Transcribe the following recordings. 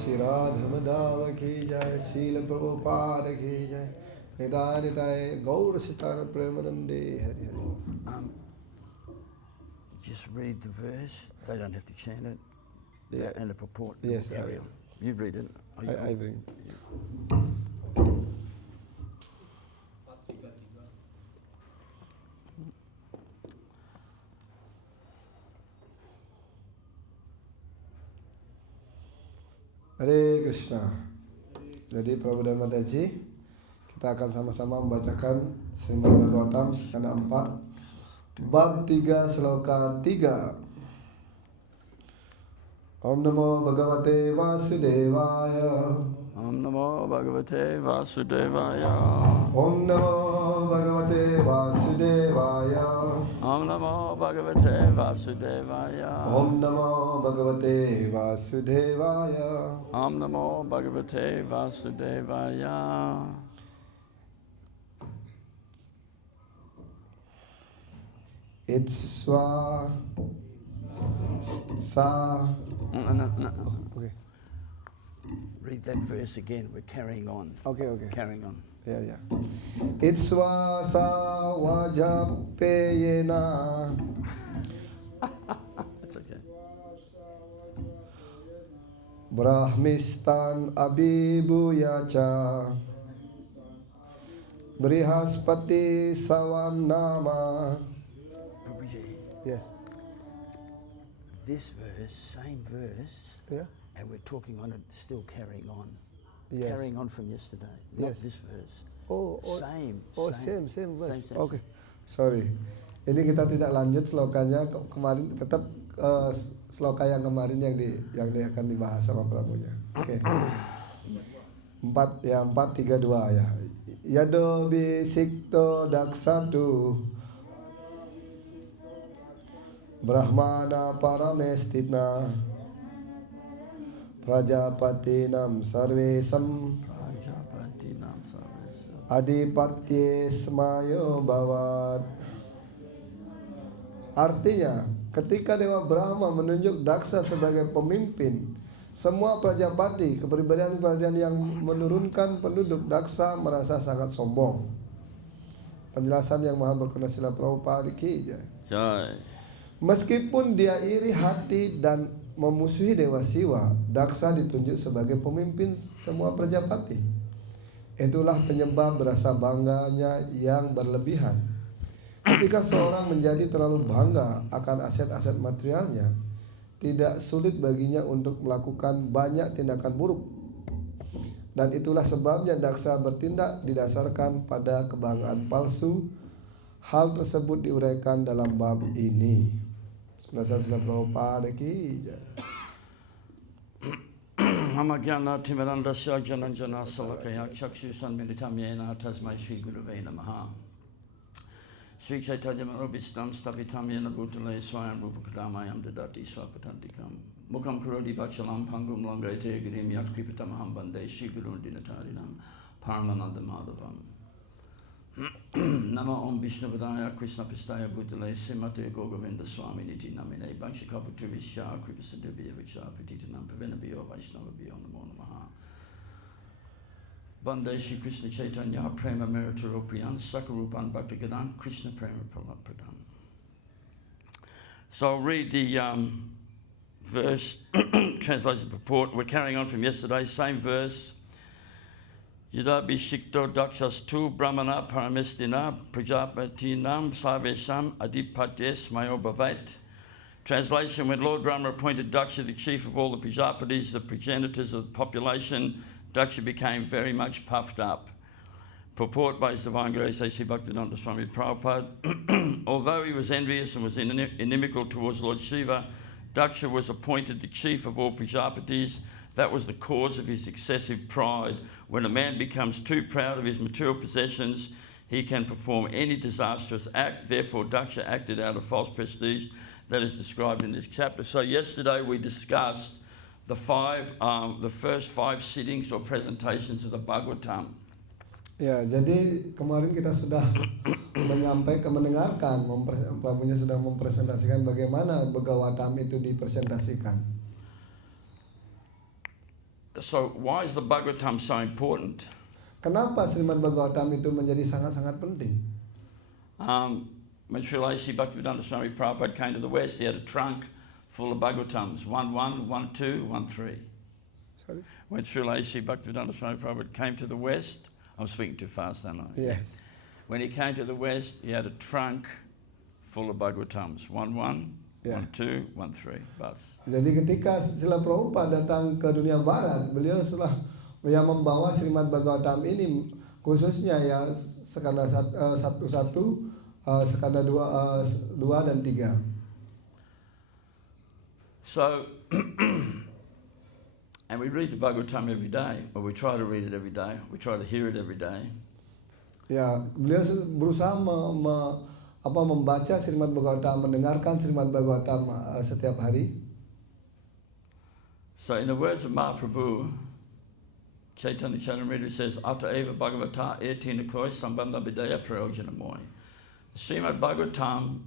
Shri Radha Madhava ki jai, Srila Prabhupada ki jai, Nidanitaya Gaur Sitara Premanande Hari Hari. Just read the verse. They don't have to chant it. Yeah. And the purport. Yes, I will. You read it. I will. Hare Krishna. Jadi Prabhu dan Mataji, kita akan sama-sama membacakan Srimad Bhagavatam skanda 4 bab 3 sloka 3. Om Namo Bhagavate Vasudevaya. Om Namo Bhagavate Vasudevaya. Om Namo Bhagavate Vasudevaya. Om Namo Bhagavate Vasudevaya. Om Namo Bhagavate Vasudevaya. Om Namo Bhagavate Vasudevaya. Itswa sa. No. Okay. Read that verse again. We're carrying on. Okay. Carrying on. Yeah. Itswa sa wajapeyena. That's okay. Brahmistan abibuyacha. Brihaspati savam nama. Prabhuji, Yes. this verse, same verse, Yeah. and we're talking on it, still carrying on. Yes. Carrying on from yesterday, not Yes. this verse. Oh. Same Same verse. Same. Okay. Sorry. Ini kita tidak lanjut slokanya kemarin, tetap sloka yang kemarin yang akan dibahas sama Prabunya. Oke. 4:3:2 ya. Yado bisikto daksatu Brahmana paramestitna Prajapatinam sarvesam Adipatye smayo bhavat. Artinya, ketika Dewa Brahma menunjuk Daksa sebagai pemimpin semua Prajapati, kepribadian yang menurunkan penduduk, Daksa merasa sangat sombong. Penjelasan yang Maha Berkenan Srila Prabhupada ki jai. Meskipun dia iri hati dan memusuhi Dewa Siwa, Daksa ditunjuk sebagai pemimpin semua Prajapati. Itulah penyebab rasa bangganya yang berlebihan. Ketika seorang menjadi terlalu bangga akan aset-aset materialnya, tidak sulit baginya untuk melakukan banyak tindakan buruk. Dan itulah sebabnya Daksa bertindak didasarkan pada kebanggaan palsu. Hal tersebut diuraikan dalam bab ini. Penjelasan Srila Prabhupada ki jai. Amagyana Timarandasya Jananjana Salakaya Chakshu Sanmilitamyena Tasmai Shri Guruve Namaha. Sri Chaitanya Manobhistam Stapitamyena Bhutale Swayam Rupakadamayam Dadati Swapatantikam Mukam Karodi Vachalam Pangum Langate Girim Yat Kripatamaham Bande Shri Guru Dinatarinam Paramananda Madhavam. Nama Om Vishnuvadaya Krishna Pistaya Bhutale Simate Gogovinda Swami Niti Namine Banshikaputu Vishya Kripasadubhya Viksha Patitanam Pavinabhiyo Vaishnavabhiyo Namo Namaha. Bande Shri Krishna Chaitanya Prema Meritaropriyan Sakarupan Bhaktagadan Krishna Prema Pradhan. So I'll read the verse, translation purport. We're carrying on from yesterday, same verse. Yada Bishikto Dakshas tu Brahmana Paramestina Prajapatinam Sarvesham Adipatye Mayo Bhavat. Translation: when Lord Brahma appointed Daksha the chief of all the Prajapatis, the progenitors of the population, Daksha became very much puffed up. Purport by His Divine Grace A.C. Bhaktivedanta Swami Prabhupada. Although he was envious and was inimical towards Lord Shiva, Daksha was appointed the chief of all Prajapatis. That was the cause of his excessive pride. When a man becomes too proud of his material possessions, he can perform any disastrous act. Therefore, Daksha acted out of false prestige that is described in this chapter. So yesterday we discussed the first 5 sittings or presentations of the Bhagavatam. Ya, jadi kemarin kita sudah mendengarkan, Prabunya sudah mempresentasikan bagaimana Bhagavatam itu dipresentasikan. So why is the Bhagavatam so important? Kenapa Srimad Bhagavatam itu menjadi sangat-sangat penting? When Srila A.C. Bhaktivedanta Swami Prabhupada came to the West, he had a trunk full of Bhagavatams, 1.1, 1.2, 1.3. Sorry. When Srila A.C. Bhaktivedanta Swami Prabhupada came to the West, I'm speaking too fast, aren't I? Yes. When he came to the West, he had a trunk full of Bhagavatams, 1.1, Yeah. 1.2, 1.3, bas. Jadi ketika Srila Prabhupada datang ke dunia barat, beliau setelah yang membawa Srimad Bhagavatam ini khususnya ya skala 1, skala 2 dan 3. So, and we read the Bhagavatam every day, or we try to read it every day, we try to hear it every day. Ya, beliau berusaha membaca Srimad Bhagavatam, mendengarkan Srimad Bhagavatam setiap hari. So in the words of Mahaprabhu, Chaitanya Charitamrita says, Ata eva Bhagavata etina koi sambandha vidaya prayojana moy. Srimad Bhagavatam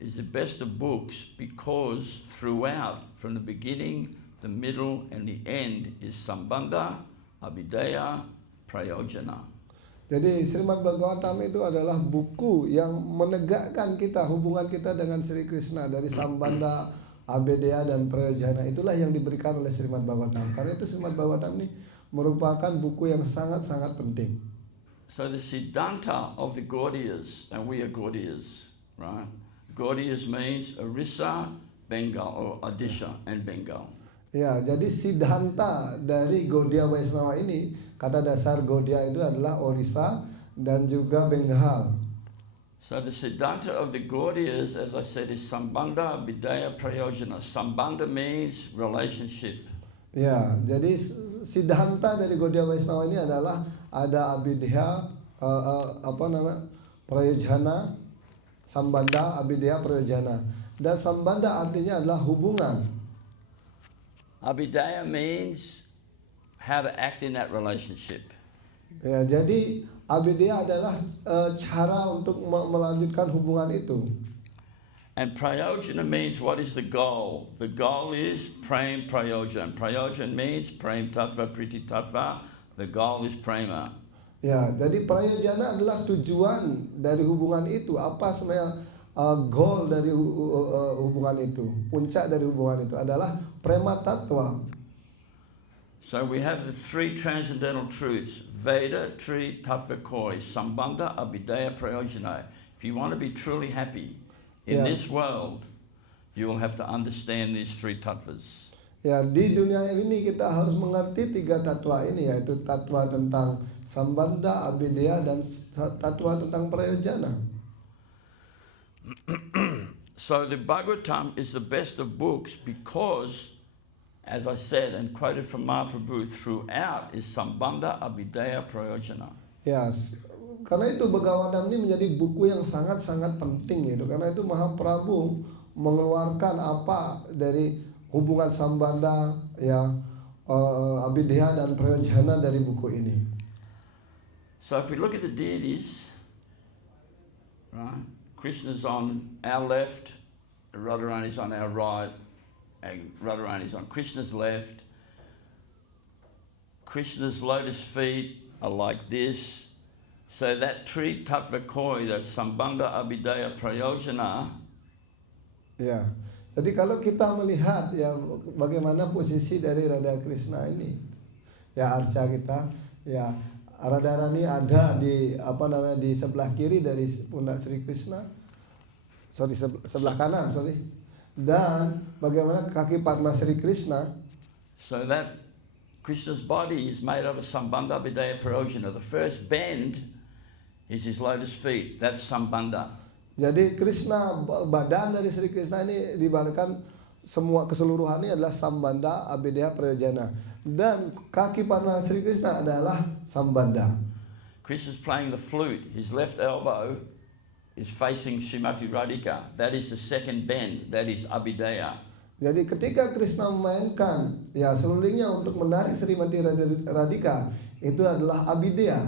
is the best of books because throughout, from the beginning, the middle and the end is sambandha, abhidaya, prayojana. Jadi Srimad Bhagavatam itu adalah buku yang menegakkan kita, hubungan kita dengan Sri Krishna dari sambandha, abhidaya dan prayojana. Itulah yang diberikan oleh Srimad Bhagavatam. Karena itu Srimad Bhagavatam ini merupakan buku yang sangat-sangat penting. So the Siddhanta of the Gaudiyas, and we are Gaudiyas, right? Gaudiyas means Orissa, Bengal, or Odisha and Bengal. Ya, jadi Siddhanta dari Gaudiya Vaishnava ini, kata dasar Gaudiya itu adalah Orissa dan juga Bengal. So the Siddhanta of the Gaudiyas, as I said, is Sambandha, Abhidaya, Prayojana. Sambandha means relationship. Ya, jadi Siddhanta dari Gaudiya Vaishnava ini adalah ada Abhidaya, Prayojana, Sambandha, Abhidaya, Prayojana. Dan Sambandha artinya adalah hubungan. Abhidaya means how to act in that relationship. Ya, jadi Abhidaya adalah cara untuk melanjutkan hubungan itu. And prayojana means what is the goal? The goal is prem prayojan. Prayojan means prem tattva priti tattva. The goal is prema. Ya, jadi prayojana adalah tujuan dari hubungan itu. Apa sebenarnya goal dari hubungan itu? Puncak dari hubungan itu adalah prema tattva. So we have the 3 transcendental truths: Veda, Tri, Tattva, Koi, Sambandha, Abhidaya, Prayojana. If you want to be truly happy in this world, you will have to understand these 3 tattvas. Ya, di dunia ini kita harus mengerti 3 tatwa ini, yaitu tatwa tentang Sambandha, Abhidaya, dan tatwa tentang Prayojana. So the Bhagavatam is the best of books because, as I said and quoted from Mahaprabhu, throughout is Sambandha, Abhidaya, Prayojana. Ya, karena itu Bhagavatam ini menjadi buku yang sangat-sangat penting gitu. Karena itu Mahaprabhu mengeluarkan apa dari hubungan Sambandha, ya, Abhidaya dan Prayojana dari buku ini. So if we look at the deities, right? Krishna's on our left, Radharani's on our right, and Radharani's on Krishna's left. Krishna's lotus feet are like this. So that Tri Tattva Koi, that Sambandha, Abhidaya, Prayojana. Ya, jadi kalau kita melihat ya bagaimana posisi dari Radha Krishna ini, ya arca kita, ya Radharani ada di di sebelah kiri dari pundak Sri Krishna, sebelah kanan, dan bagaimana kaki Padma Sri Krishna. So that Krishna's body is made up of Sambandha, Abhidaya, Prayojana. The first bend is his lotus feet. That's Sambandha. Jadi Krishna, badan dari Sri Krishna ini dibaharkan semua keseluruhannya adalah Sambandha, Abhidaya, Prayojana. Dan kaki Padma Sri Krishna adalah Sambandha. Chris is playing the flute. His left elbow is facing Srimati Radhika. That is the second bend. That is Abhidaya. Jadi ketika Krishna memainkan ya selulingnya untuk menarik Srimati Radhika, itu adalah Abhidaya.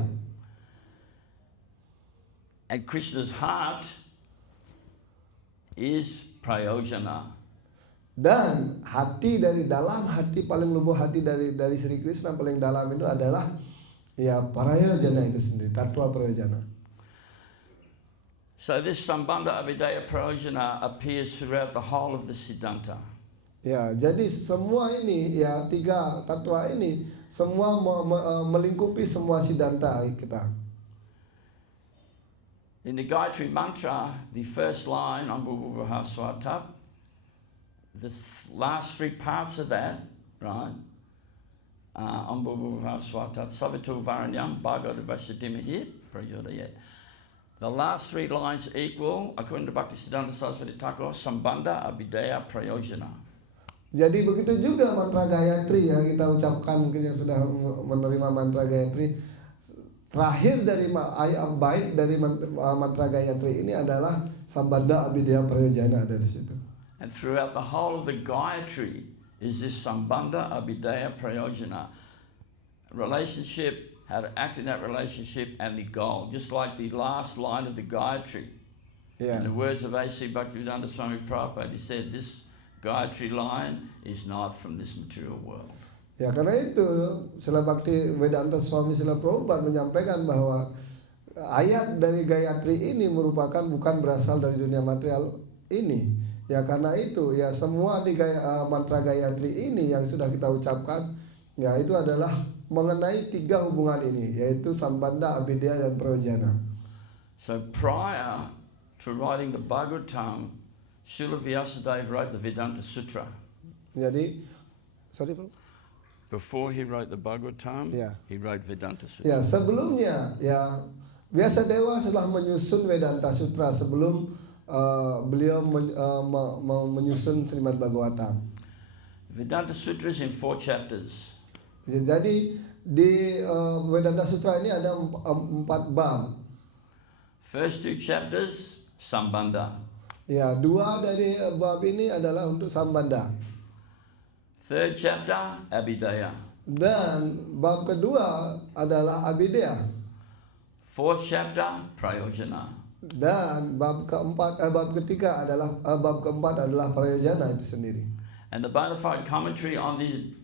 And Krishna's heart is Prayojana. Dan hati dari dalam hati paling lubuk hati dari Sri Krishna paling dalam itu adalah ya Prayojana itu sendiri, Tattva Prayojana. So this Sambandha Abhidaya Prayojana appears throughout the whole of the Siddhanta. Ya, jadi semua ini ya tiga tattva ini semua melingkupi semua Siddhanta kita. In the Gayatri Mantra, the first line on Bhuvubhaha Swatat, the last three parts of that, right? On Bhuvubhaha Swatat, Savitu Varanyam Bhagavad Vasudimahit Prayodayat. The last three lines equal, according to Bhaktisiddhanta Saraswati Thakur, Sambandha Abhidaya Prayojana. Jadi begitu juga mantra Gayatri ya kita ucapkan, mungkin yang sudah menerima mantra Gayatri, terakhir dari bait dari mantra Gayatri ini adalah Sambandha Abhidaya Prayojana ada di situ. And throughout the whole of the Gayatri is this Sambandha Abhidaya Prayojana. Relationship, how to act in that relationship, and the goal. Just like the last line of the Gayatri. Ya. In the words of A.C. Bhaktivedanta Swami Prabhupada, he said, this Gayatri line is not from this material world. Ya karena itu Srila Bhakti Vedanta Swami Srila Prabhupada menyampaikan bahwa ayat dari Gayatri ini merupakan bukan berasal dari dunia material ini. Ya karena itu ya semua di mantra Gayatri ini yang sudah kita ucapkan ya itu adalah mengenai tiga hubungan ini, yaitu Sambandha, Abhidaya dan Prayojana. So prior to writing the Bhagavatam, Srila Vyasadeva wrote the Vedanta Sutra. Jadi sorry Bro. Before he wrote the Bhagavatam, Yeah. he wrote Vedanta Sutra. Ya sebelumnya ya Vyasadeva setelah menyusun Vedanta Sutra sebelum beliau menyusun Srimad Bhagavatam. Vedanta Sutra is in 4 chapters. Jadi di Vedanta Sutra ini ada 4 bab. First 2 chapters, Sambandha. Ya, 2 dari bab ini adalah untuk Sambandha. Third chapter, Abhidaya. Dan bab kedua adalah Abhidaya. Fourth chapter, Prayojana. Dan bab ketiga adalah bab keempat adalah Prayojana itu sendiri. And the bona fide commentary on the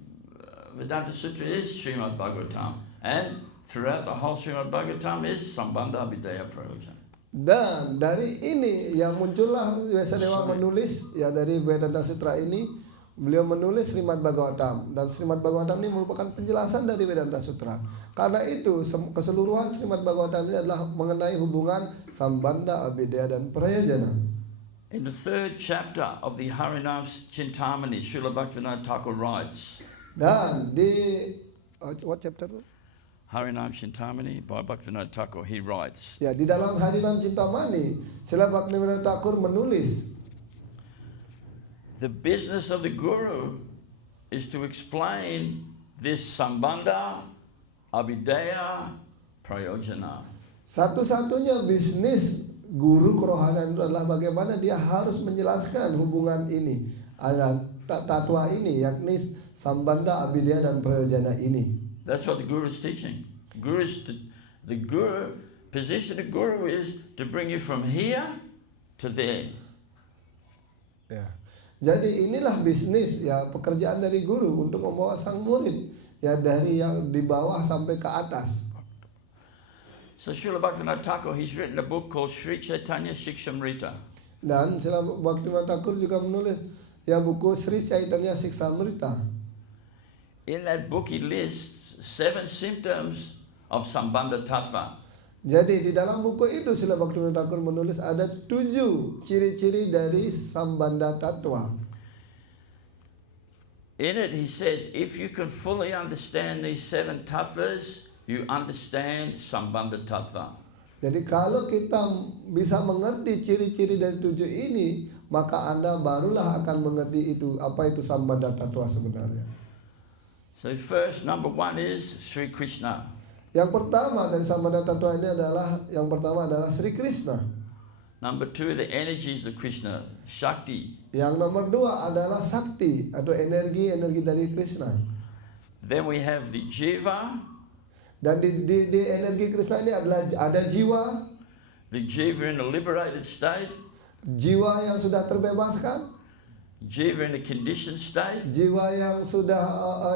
Vedanta Sutra is Srimad Bhagavatam. And throughout the whole Srimad Bhagavatam is Sambandha Abhidaya Prayojana. Dan dari ini yang muncullah Vyasadeva menulis ya dari Vedanta Sutra ini beliau menulis Srimad Bhagavatam, dan Srimad Bhagavatam ini merupakan penjelasan dari Vedanta Sutra. Karena itu keseluruhan Srimad Bhagavatam ini adalah mengenai hubungan Sambandha, Abhidaya dan Prayojana. In the third chapter of the Harinam Chintamani, Srila Bhaktivinoda Thakur writes, Dan di what chapter? Harinam Chintamani by Bhaktivinoda Thakur, he writes, Ya, di dalam Harinam Cintamani, Srila Bhaktivinoda Thakur menulis, the business of the Guru is to explain this Sambandha, Abhidaya, Prayojana. satu-satunya bisnis guru kerohanian itu adalah bagaimana dia harus menjelaskan hubungan ini, ada tatwa ini, yakni Sambandha, Abhidaya dan Prayojana ini. That's what the Guru is teaching. The Guru, position of the Guru is to bring you from here to there. Ya. Jadi inilah bisnis ya pekerjaan dari guru untuk membawa sang murid ya dari yang di bawah sampai ke atas. So Srila Bhaktivinoda Thakur, he's written a book called Sri Chaitanya Shikshamrita. Dan Srila Bhaktivinoda Thakur juga menulis ya buku Sri Chaitanya Siksamrita. In that book he lists 7 symptoms of Sambandha Tattva. Jadi di dalam buku itu Srila Bhaktivinoda Thakur menulis ada 7 ciri-ciri dari Sambandha Tattva. In it he says, if you can fully understand these 7 tattvas, you understand Sambandha Tattva. Jadi kalau kita bisa mengerti ciri-ciri dari 7 ini, maka Anda barulah akan mengerti itu apa itu Sambandha Tattva sebenarnya. So first, number 1 is Sri Krishna. Yang pertama dari Sambandha Tattva ini adalah Sri Krishna. Number 2, the energies of Krishna, Shakti. Yang nomor 2 adalah Sakti atau energi dari Krishna. Then we have the Jiva. Dan di energi Krishna ini ada jiwa, The Jiva in a liberated state, jiwa yang sudah terbebaskan, Jiva in a conditioned state, jiwa yang sudah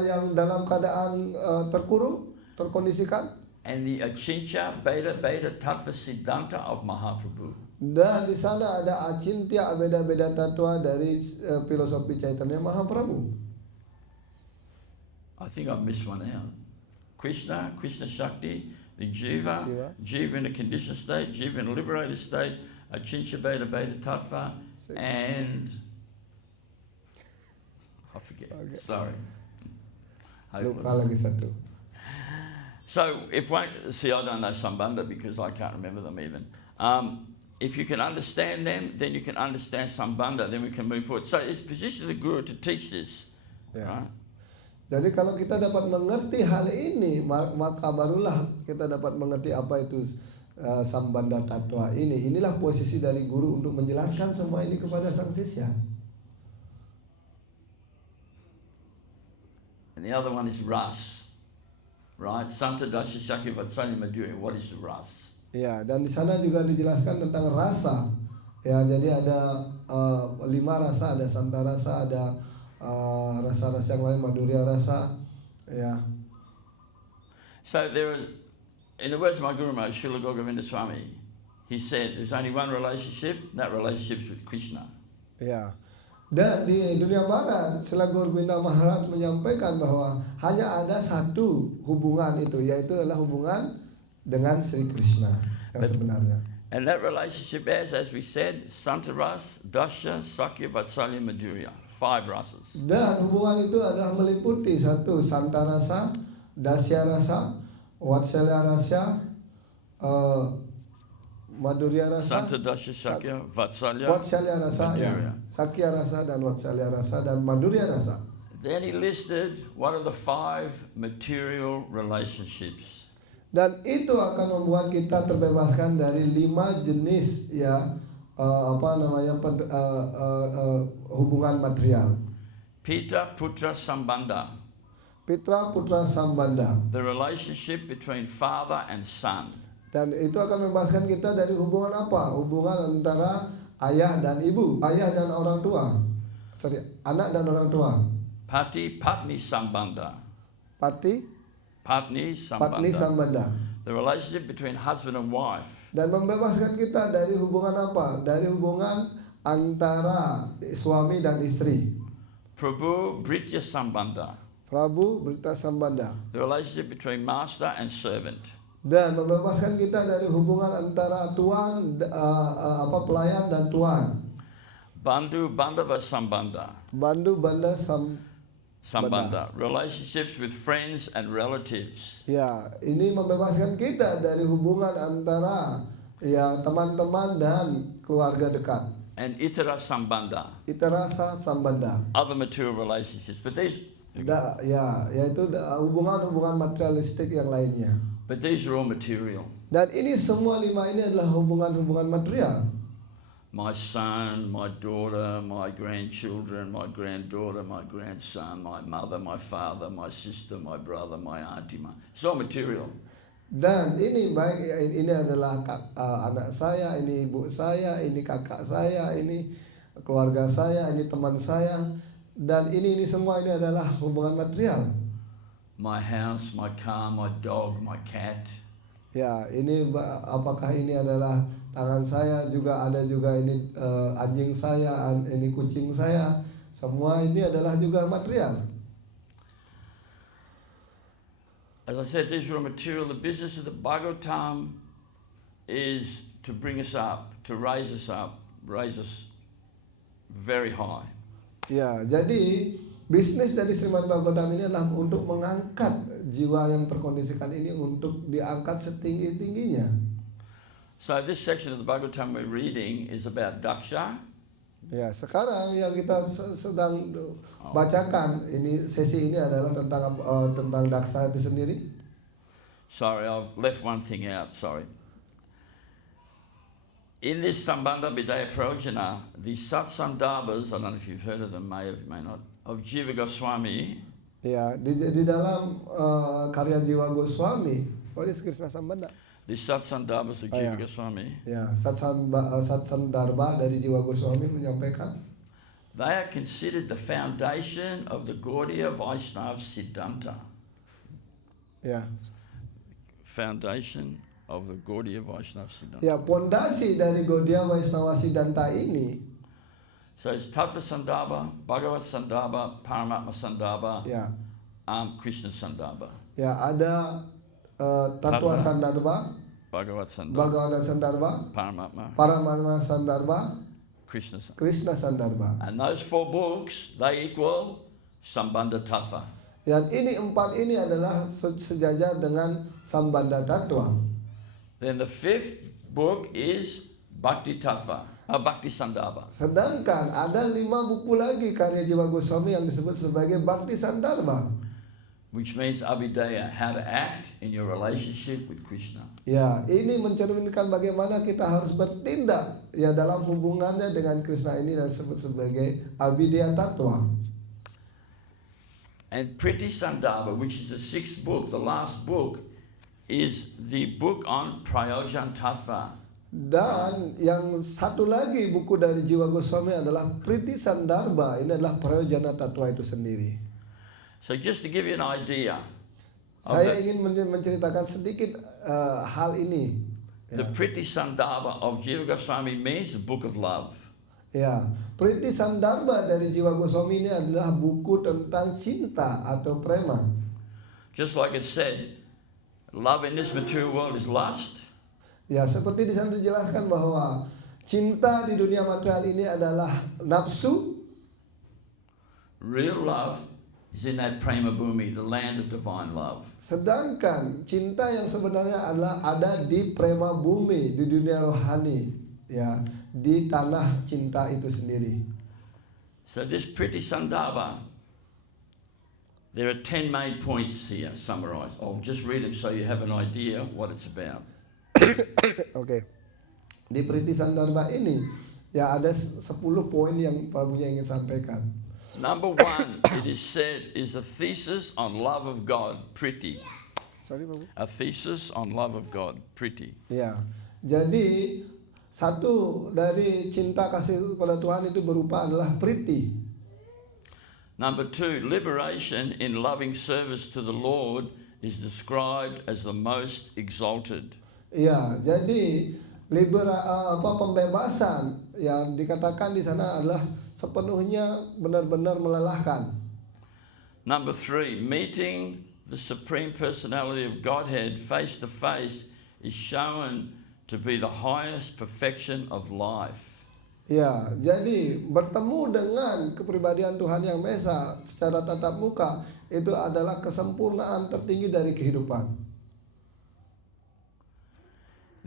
yang dalam keadaan terkurung, terkondisikan, and the Achincha Beta Tattva Siddhanta of Mahaprabhu. dan di sana ada Acintya beda-beda tattva dari filosofi Chaitanya Mahaprabhu. I think I've missed one out. Krishna Shakti, the Jiva, Jiva in a conditioned state, Jiva in a liberated state, Achincha Beta Tattva, and I forget. Okay. Sorry. Lupa lagi satu. So if one, see, I don't know Sambandha because I can't remember them even. If you can understand them, then you can understand Sambandha, then we can move forward. So it's position of the Guru to teach this. Ya. Right? Jadi kalau kita dapat mengerti hal ini, maka barulah kita dapat mengerti apa itu Sambandha Tattva ini. Inilah posisi dari guru untuk menjelaskan semua ini kepada sang sisya. And the other one is ras, right? Santa Dasya Shakya Vatsalya Madhurya. What is the ras? Ya, dan di sana juga dijelaskan tentang rasa. Ya, jadi ada 5 rasa, ada Santa rasa, ada rasa-rasa yang lain, Madhurya rasa. Ya. So there are, in the words of my Guru Maharaj, Srila Govinda Swami, he said there's only one relationship, and that relationship is with Krishna. Ya. Dan di dunia barat, Srila Govinda Maharaj menyampaikan bahwa hanya ada satu hubungan itu, yaitu adalah hubungan dengan Sri Krishna yang sebenarnya. And that relationship is, as we said, Santa Ras, Dasya, Sakya, Vatsalya, Madhurya. 5 rasas. Dan hubungan itu adalah meliputi satu Santa rasa, Dasya rasa, Vatsalya rasa, Madhurya rasa, Santa Dasya, Sakya, Vatsalya, Vatsalya rasa, ya, Madhurya. Sakya rasa dan Vatsalya rasa dan Madhurya rasa. Then he listed what are the 5 material relationships. Dan itu akan membuat kita terbebaskan dari 5 jenis ya hubungan material. Pita Putra Sambandha, Pitra Putra Sambandha. the relationship between father and son. Dan itu akan membebaskan kita dari hubungan apa? Hubungan antara ayah dan ibu, ayah dan orang tua. Anak dan orang tua. Pati Patni Sambandha. Patni Patni Patni Sambandha. Sambandha. The relationship between husband and wife. Dan membebaskan kita dari hubungan apa? Dari hubungan antara suami dan istri. Prabhu Britya Sambandha. Prabu Brita Sambandha. The relationship between master and servant. Dan membebaskan kita dari hubungan antara tuan pelayan dan tuan. Bandhu Bandhava Sambandha. Bandu Banda Sambandha. Relationships with friends and relatives. Ya, ini membebaskan kita dari hubungan antara ya teman-teman dan keluarga dekat. And Itara Sambandha. Itarasa Sambandha. Other material relationships. Yaitu hubungan-hubungan materialistik yang lainnya. But these are all material. Dan ini semua 5 ini adalah hubungan-hubungan material. My son, my daughter, my grandchildren, my granddaughter, my grandson, my mother, my father, my sister, my brother, my auntie. It's all material. Dan ini baik ini adalah anak saya, ini ibu saya, ini kakak saya, ini keluarga saya, ini teman saya, dan ini semua ini adalah hubungan material. My house, my car, my dog, my cat. Ya, ini apakah ini adalah tangan saya, juga ada juga ini anjing saya, ini kucing saya. Semua ini adalah juga material. As I said, these are material. The business of the Bhagavatam is to bring us up, to raise us very high. Ya, jadi bisnis dari Srimad Bhagavatam ini adalah untuk mengangkat jiwa yang terkondisikan ini untuk diangkat setinggi-tingginya. So this section of the Bhagavatam we're reading is about Daksha. Ya, sekarang yang kita sedang bacakan ini sesi ini adalah tentang Daksa itu sendiri. Sorry, I've left one thing out. Sorry. In this Sambandha Bidaya Prajana, the Satsandarbhas, I don't know if you've heard of them, may not, of Jiva Goswami, Ya, di dalam karya Jiwa Goswami, what is Krishna Sambandha? the Satsandarbhas of Oh, Jiva yeah. Goswami, Ya, Satsandarbha dari Jiwa Goswami menyampaikan, they are considered the foundation of the Gaudiya Vaishnava Siddhanta. ya, Foundation of the Gaudiya Vaishnava Siddhanta. ya pondasi dari Gaudiya Vaishnava Siddhanta ini, So it's Tattva Sandarbha, Bhagavat Sandarbha, Paramatma Sandarbha, ya, Krishna Sandarbha. ya ada Tattva Tattva. Sandarbha, Bhagavat Sandarbha, Bhagavata Sandarbha, Paramatma, Paramatma Sandarbha, Krishna Sandarbha. Krishna Sandarbha. And those 4 books, they equal Sambandha Tattva. Dan ini 4 ini adalah sejajar dengan Sambandha Tattva. Then the 5th book is Bhakti Tattva, Bhakti Sandarbha. Sedangkan ada 5 buku lagi karya Jiwa Goswami yang disebut sebagai Bhakti Sandarbha. Which means Abhidheya, how to act in your relationship with Krishna. Ya, ini mencerminkan bagaimana kita harus bertindak ya dalam hubungannya dengan Krishna ini dan disebut sebagai Abhidheya Tattva. And Priti Sandarbha, which is the 6th book, the last book, is the book on Prayojan Tattva. Dan yang satu lagi buku dari Jiwa Goswami adalah Priti Sandarbha. Ini adalah Prayojana Tattva itu sendiri. So just to give you an idea, Saya ingin menceritakan sedikit hal ini. the Priti Sandarbha of Jiva Goswami means the book of love. Ya, Priti Sandarbha dari Jiwa Goswami ini adalah buku tentang cinta atau prema. Just like it said, love in this material world is lust. Ya, seperti di sana dijelaskan bahwa cinta di dunia material ini adalah nafsu. Real love is in that Prema Bhumi, the land of divine love. Sedangkan cinta yang sebenarnya adalah ada di prema bumi, di dunia rohani, ya, di tanah cinta itu sendiri. So this Priti Sandarbha, there are 10 main points here summarized. I'll just read them so you have an idea what it's about. Oke. Di Priti Sandarbha ini ya ada 10 poin yang Prabunya ingin sampaikan. Number 1, it is said, is a thesis on love of God, Priti. Sorry, Prabu. A thesis on love of God, Priti. Ya. Jadi satu dari cinta kasih kepada Tuhan itu berupa adalah Priti. Number 2, liberation in loving service to the Lord is described as the most exalted. Ya, jadi pembebasan yang dikatakan di sana adalah sepenuhnya benar-benar melelahkan. Number 3, meeting the Supreme Personality of Godhead face to face is shown to be the highest perfection of life. Ya, jadi bertemu dengan kepribadian Tuhan Yang Maha Esa secara tatap muka itu adalah kesempurnaan tertinggi dari kehidupan.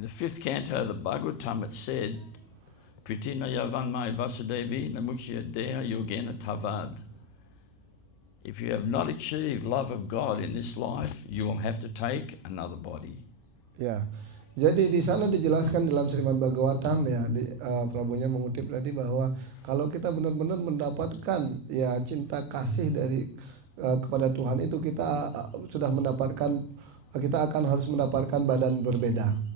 In the 5th canto of the Bhagavatam it said, Pritina Yavanmai Vasudevi Namuksya Deha Yogena Tavad. If you have not achieved love of God in this life, you will have to take another body. Ya, jadi di sana dijelaskan dalam Srimad Bhagavatam ya, Prabunya mengutip tadi bahwa kalau kita benar-benar mendapatkan ya cinta kasih dari kepada Tuhan itu kita sudah mendapatkan, kita akan harus mendapatkan badan berbeda.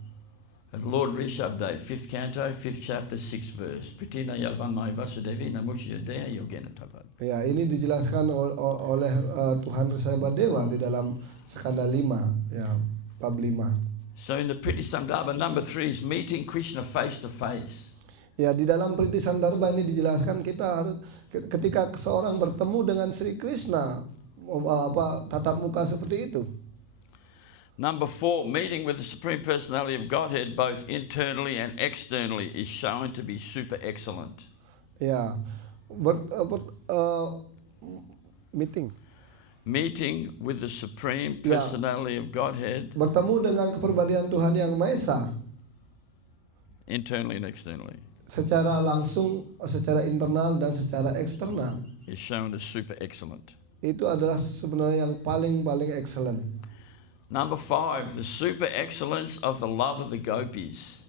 At Lord Rishabdev, 5th canto, 5th chapter, 6th verse. Pritina Yavanmai Vasudevi Namuksya Deha Yogena Tavad. Ya, ini dijelaskan oleh Tuhan Rishabdewa di dalam skanda 5 ya, bab 5. So in the Priti Sandarbha, number 3 is meeting Krishna face to face. Ya, di dalam Priti Sandarbha ini dijelaskan kita harus ketika seorang bertemu dengan Sri Krishna tatap muka seperti itu. Number 4, meeting with the Supreme Personality of Godhead both internally and externally is shown to be super excellent. Ya, meeting. Meeting with the Supreme Personality of Godhead Bertemu dengan kepribadian Tuhan Yang Maha Esa internally and externally secara langsung, secara internal dan secara eksternal is shown as super excellent. itu adalah sebenarnya yang paling excellent. Number 5, the super excellence of the love of the gopis.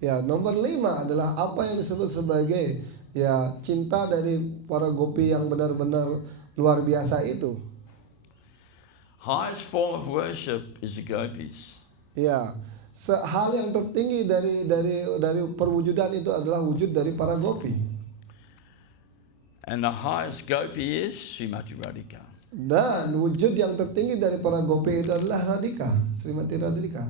Ya, nomor 5 adalah apa yang disebut sebagai ya cinta dari para gopi yang benar-benar luar biasa itu. Highest form of worship is the gopis. Ya, hal yang tertinggi dari perwujudan itu adalah wujud dari para gopi. And the highest gopi is Srimati Radhika. Dan wujud yang tertinggi dari para gopi itu adalah Radhika, Srimati Radhika.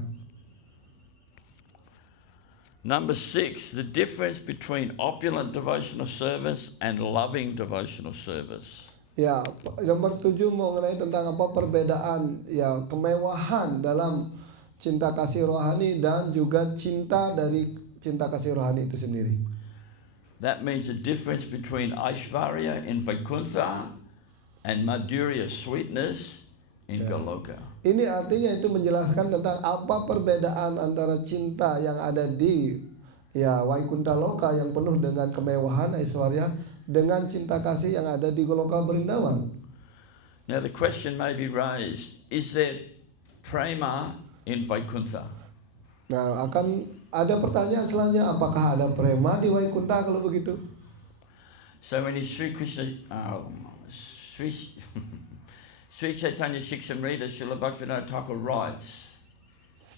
Number 6, the difference between opulent devotional service and loving devotional service. Ya, nomor 7 mengenai tentang apa perbedaan ya kemewahan dalam cinta kasih rohani dan juga cinta dari cinta kasih rohani itu sendiri. That means the difference between Aishvarya in Vaikuntha and Madhurya sweetness in Goloka. Ini artinya itu menjelaskan tentang apa perbedaan antara cinta yang ada di ya Vaikuntha Loka yang penuh dengan kemewahan Aishwarya dengan cinta kasih yang ada di Goloka Brindavan. Now the question may be raised, is there prema in Vaikuntha? Nah, akan ada pertanyaan selanjutnya, apakah ada prema di Vaikuntha kalau begitu? So when Sri Krishna, Sri Chaitanya Shikshamrita, Srila Bhaktivinoda Thakur writes,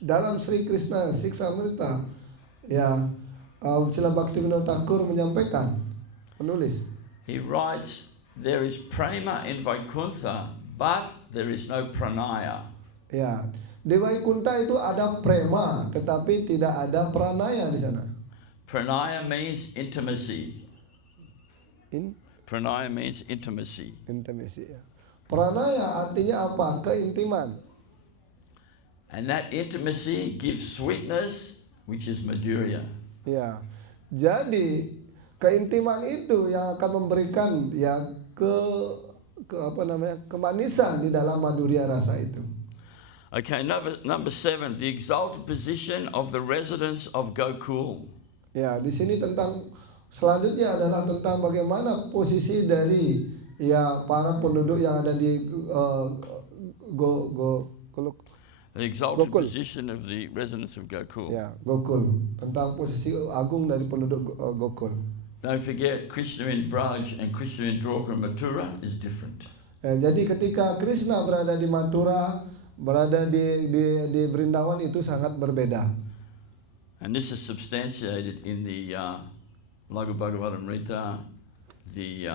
dalam Sri Krishna Siksamrita ya Srila Bhaktivinoda Thakur menyampaikan, menulis, he writes, there is prema in Vaikuntha, but there is no pranaya. Ya, di Vaikuntha itu ada prema, tetapi tidak ada pranaya di sana. Pranaya means intimacy. Pranaya means intimacy. Intimacy. Ya. Pranaya artinya apa? Keintiman. And that intimacy gives sweetness, which is Madhurya. Ya, jadi keintiman itu yang akan memberikan ya kemanisan di dalam madhurya rasa itu. Okay, number 7, the exalted position of the residents of Gokul. Ya, di sini tentang selanjutnya adalah tentang bagaimana posisi dari ya para penduduk yang ada di The exalted Gokul. position of the residents of Gokul. Ya, Gokul, tentang posisi agung dari penduduk Gokul. Don't forget, Krishna in Braj and Krishna in Dwarka and Mathura is different. Ya, jadi ketika Krishna berada di Mathura, berada di Vrindavan itu sangat berbeda. And this is substantiated in the Laghu Bhagavatamrita, the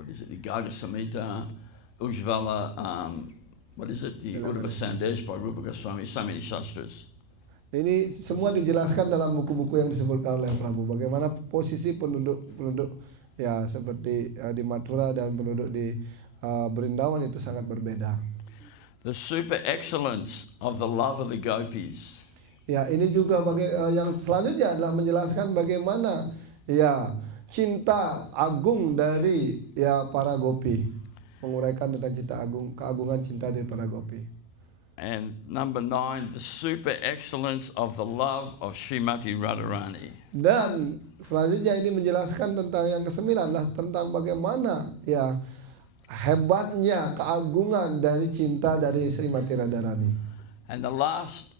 the Garga Samhita, Ujjvala, the Uddhava Sandesh by Rupa Goswami, so many shastras. Ini semua dijelaskan dalam buku-buku yang disebutkan oleh Prabhu. Bagaimana posisi penduduk ya seperti di Mathura dan penduduk di Vrindavan itu sangat berbeda. The super excellence of the love of the gopis. Ya, ini juga yang selanjutnya adalah menjelaskan bagaimana ya cinta agung dari ya para gopi, menguraikan tentang keagungan cinta dari para gopi. And number 9, the super excellence of the love of Srimati Radharani. Dan selanjutnya ini menjelaskan tentang yang ke-9 adalah tentang bagaimana ya hebatnya keagungan dari cinta dari Srimati Radharani. And the last,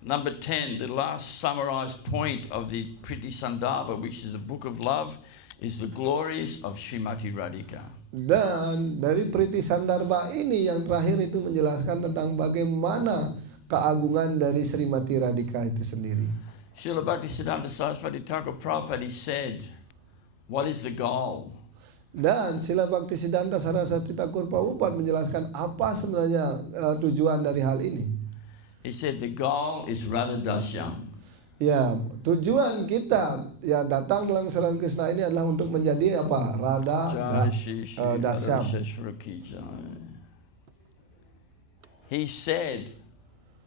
number 10, the last summarized point of the Priti Sandarbha, which is the book of love, is the glories of Srimati Radhika. Dan dari Priti Sandarbha ini yang terakhir itu menjelaskan tentang bagaimana keagungan dari Srimati Radhika itu sendiri. Srila Bhaktisiddhanta Saraswati Thakur Prabhupada said, what is the goal? Dan Srila Bhaktisiddhanta Saraswati Thakur Prabhupada menjelaskan apa sebenarnya tujuan dari hal ini. He said the goal is Radha Dasyam. Ya, tujuan kita ya datang dalam Saran Krishna ini adalah untuk menjadi apa? Radha Dasyam. He said,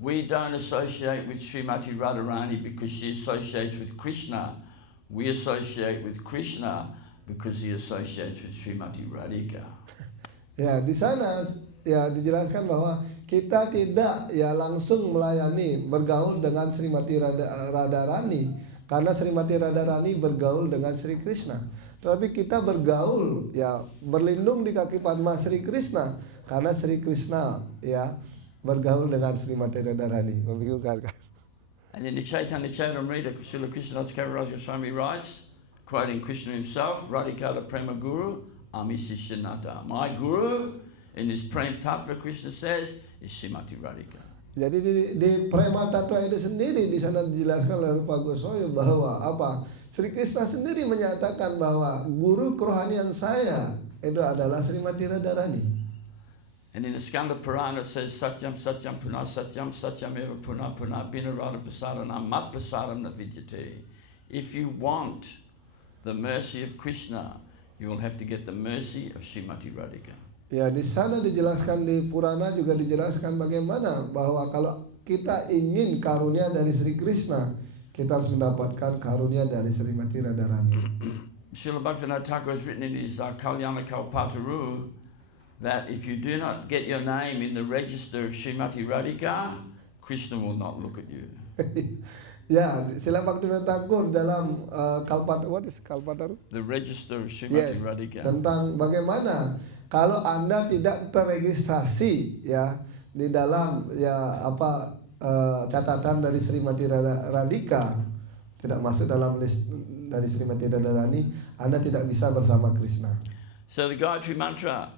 we don't associate with Srimati Radharani because she associates with Krishna. We associate with Krishna because he associates with Srimati Radhika. Ya, di sana ya dijelaskan bahwa kita tidak ya langsung melayani bergaul dengan Srimati Radharani karena Srimati Radharani bergaul dengan Sri Krishna. Tetapi kita bergaul ya berlindung di kaki Padma Sri Krishna karena Sri Krishna ya bergaul dengan Srimati Radharani, membingungkan kan. And in the Chaitanya Charitamrita, Srila Krishnadas Kaviraj Goswami writes, quoting Krishna himself, Radhikala Prema Guru, Ami Sishyanata. My guru, in this Prem Tattva, Krishna says, is Srimati Radhika. Jadi di Prema Tattva itu sendiri di sana dijelaskan oleh Rupa Goswami bahwa apa? Sri Krishna sendiri menyatakan bahwa guru kerohanian saya itu adalah Srimati Radharani. And in the Skanda Purana it says, Satyam Satyam Punah Satyam Satyam Eva Punah Punah Bina Radha Prasadanam Mat Prasadam Navidyate. If you want the mercy of Krishna, you will have to get the mercy of Srimati Radhika. Ya, di sana dijelaskan di Purana juga dijelaskan bagaimana bahwa kalau kita ingin karunia dari Sri Krishna, kita harus mendapatkan karunia dari Srimati Radharani. Srila Bhaktivinoda Thakur has written in his Kalyana Kalpataru that if you do not get your name in the register of Srimati Radhika, Krishna will not look at you. Ya, Srila Bhaktivinoda Thakur dalam Kalpataru? The register of Srimati Yes, Radhika. tentang bagaimana kalau Anda tidak terregistrasi ya di dalam ya apa catatan dari Srimati Radhika, tidak masuk dalam list dari Srimati Radharani, Anda tidak bisa bersama Krishna. So the Gayatri Mantra,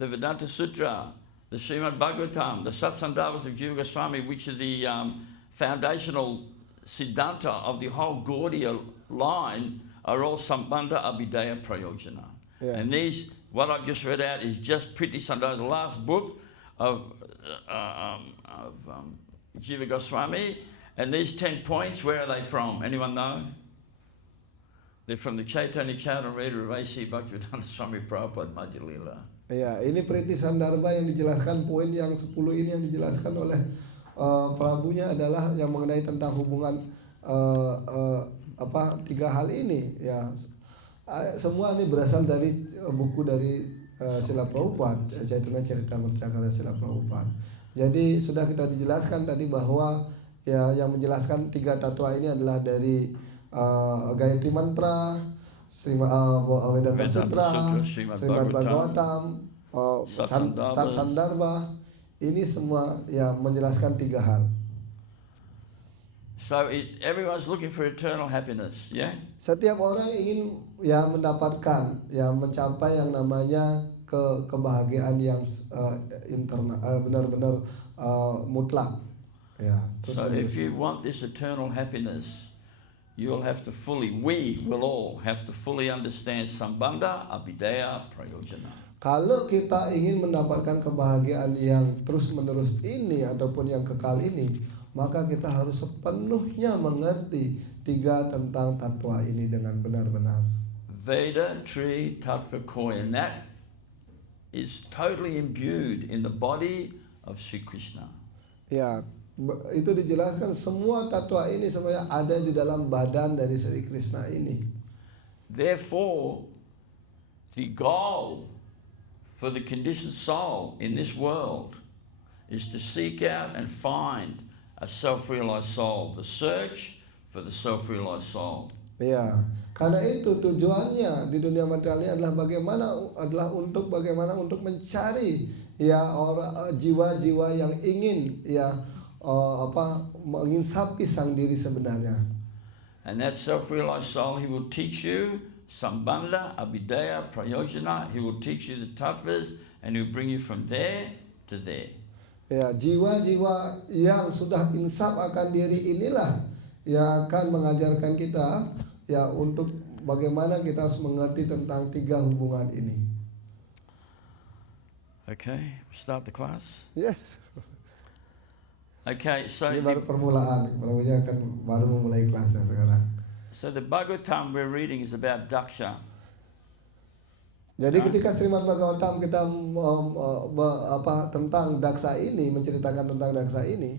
the Vedanta Sutra, the Srimad Bhagavatam, the Satsandavas of Jiva Goswami, which are the foundational siddhanta of the whole Gaudiya line, are all Sambandha Abhidaya Prayojana. Yeah. And these, what I've just read out, is just Priti Sandhava, the last book of Jiva Goswami. And these 10 points, where are they from? Anyone know? They're from the Chaitanya Charitamrita of A.C. Bhaktivedanta Swami Prabhupada Madhya Lila. Ya, ini Priti Sandarbha yang dijelaskan, poin yang 10 ini yang dijelaskan oleh Prabunya adalah yang mengenai tentang hubungan tiga hal ini ya. Semua ini berasal dari buku dari Srila Prabhupada, Chaitanya Charitamrita karya Srila Prabhupada. Jadi sudah kita dijelaskan tadi bahwa ya yang menjelaskan tiga tatwa ini adalah dari Gayatri Mantra, Vedanta Sutra, Srimad Bhagavatam, Satsandarbha. Ini semua ya menjelaskan tiga hal. So everyone's looking for eternal happiness, yeah? Setiap orang ingin ya mendapatkan ya mencapai yang namanya kebahagiaan yang internal, benar-benar mutlak. Ya. So if you want this eternal happiness, you'll have to we will all have to fully understand Sambandha Abhidaya Prayojana. Kalau kita ingin mendapatkan kebahagiaan yang terus-menerus ini ataupun yang kekal ini, maka kita harus sepenuhnya mengerti tiga tentang tatwa ini dengan benar-benar. Veda, Tri, Tattva, Koi, and that is totally imbued in the body of Sri Krishna. Ya, itu dijelaskan semua tatwa ini semuanya ada di dalam badan dari Sri Krishna ini. Therefore, the goal for the conditioned soul in this world is to seek out and find a self-realized soul, the search for the self-realized soul. Ya, karena itu tujuannya di dunia material ini adalah untuk bagaimana untuk mencari ya orang jiwa-jiwa yang ingin ya menginsapi sang diri sebenarnya. And that self-realized soul, he will teach you Sambandha, Abhidaya, Prayojana. He will teach you the tattvas, and he will bring you from there to there. Ya, jiwa-jiwa yang sudah insaf akan diri inilah yang akan mengajarkan kita ya untuk bagaimana kita harus mengerti tentang tiga hubungan ini. Okay, start the class. Yes. Okay, so Ini baru permulaan, Prabunya akan baru memulai kelasnya sekarang. So the Bhagavatam we're reading is about Daksha. Jadi ketika Srimad Bhagavatam kita tentang Daksa ini, menceritakan tentang Daksa ini.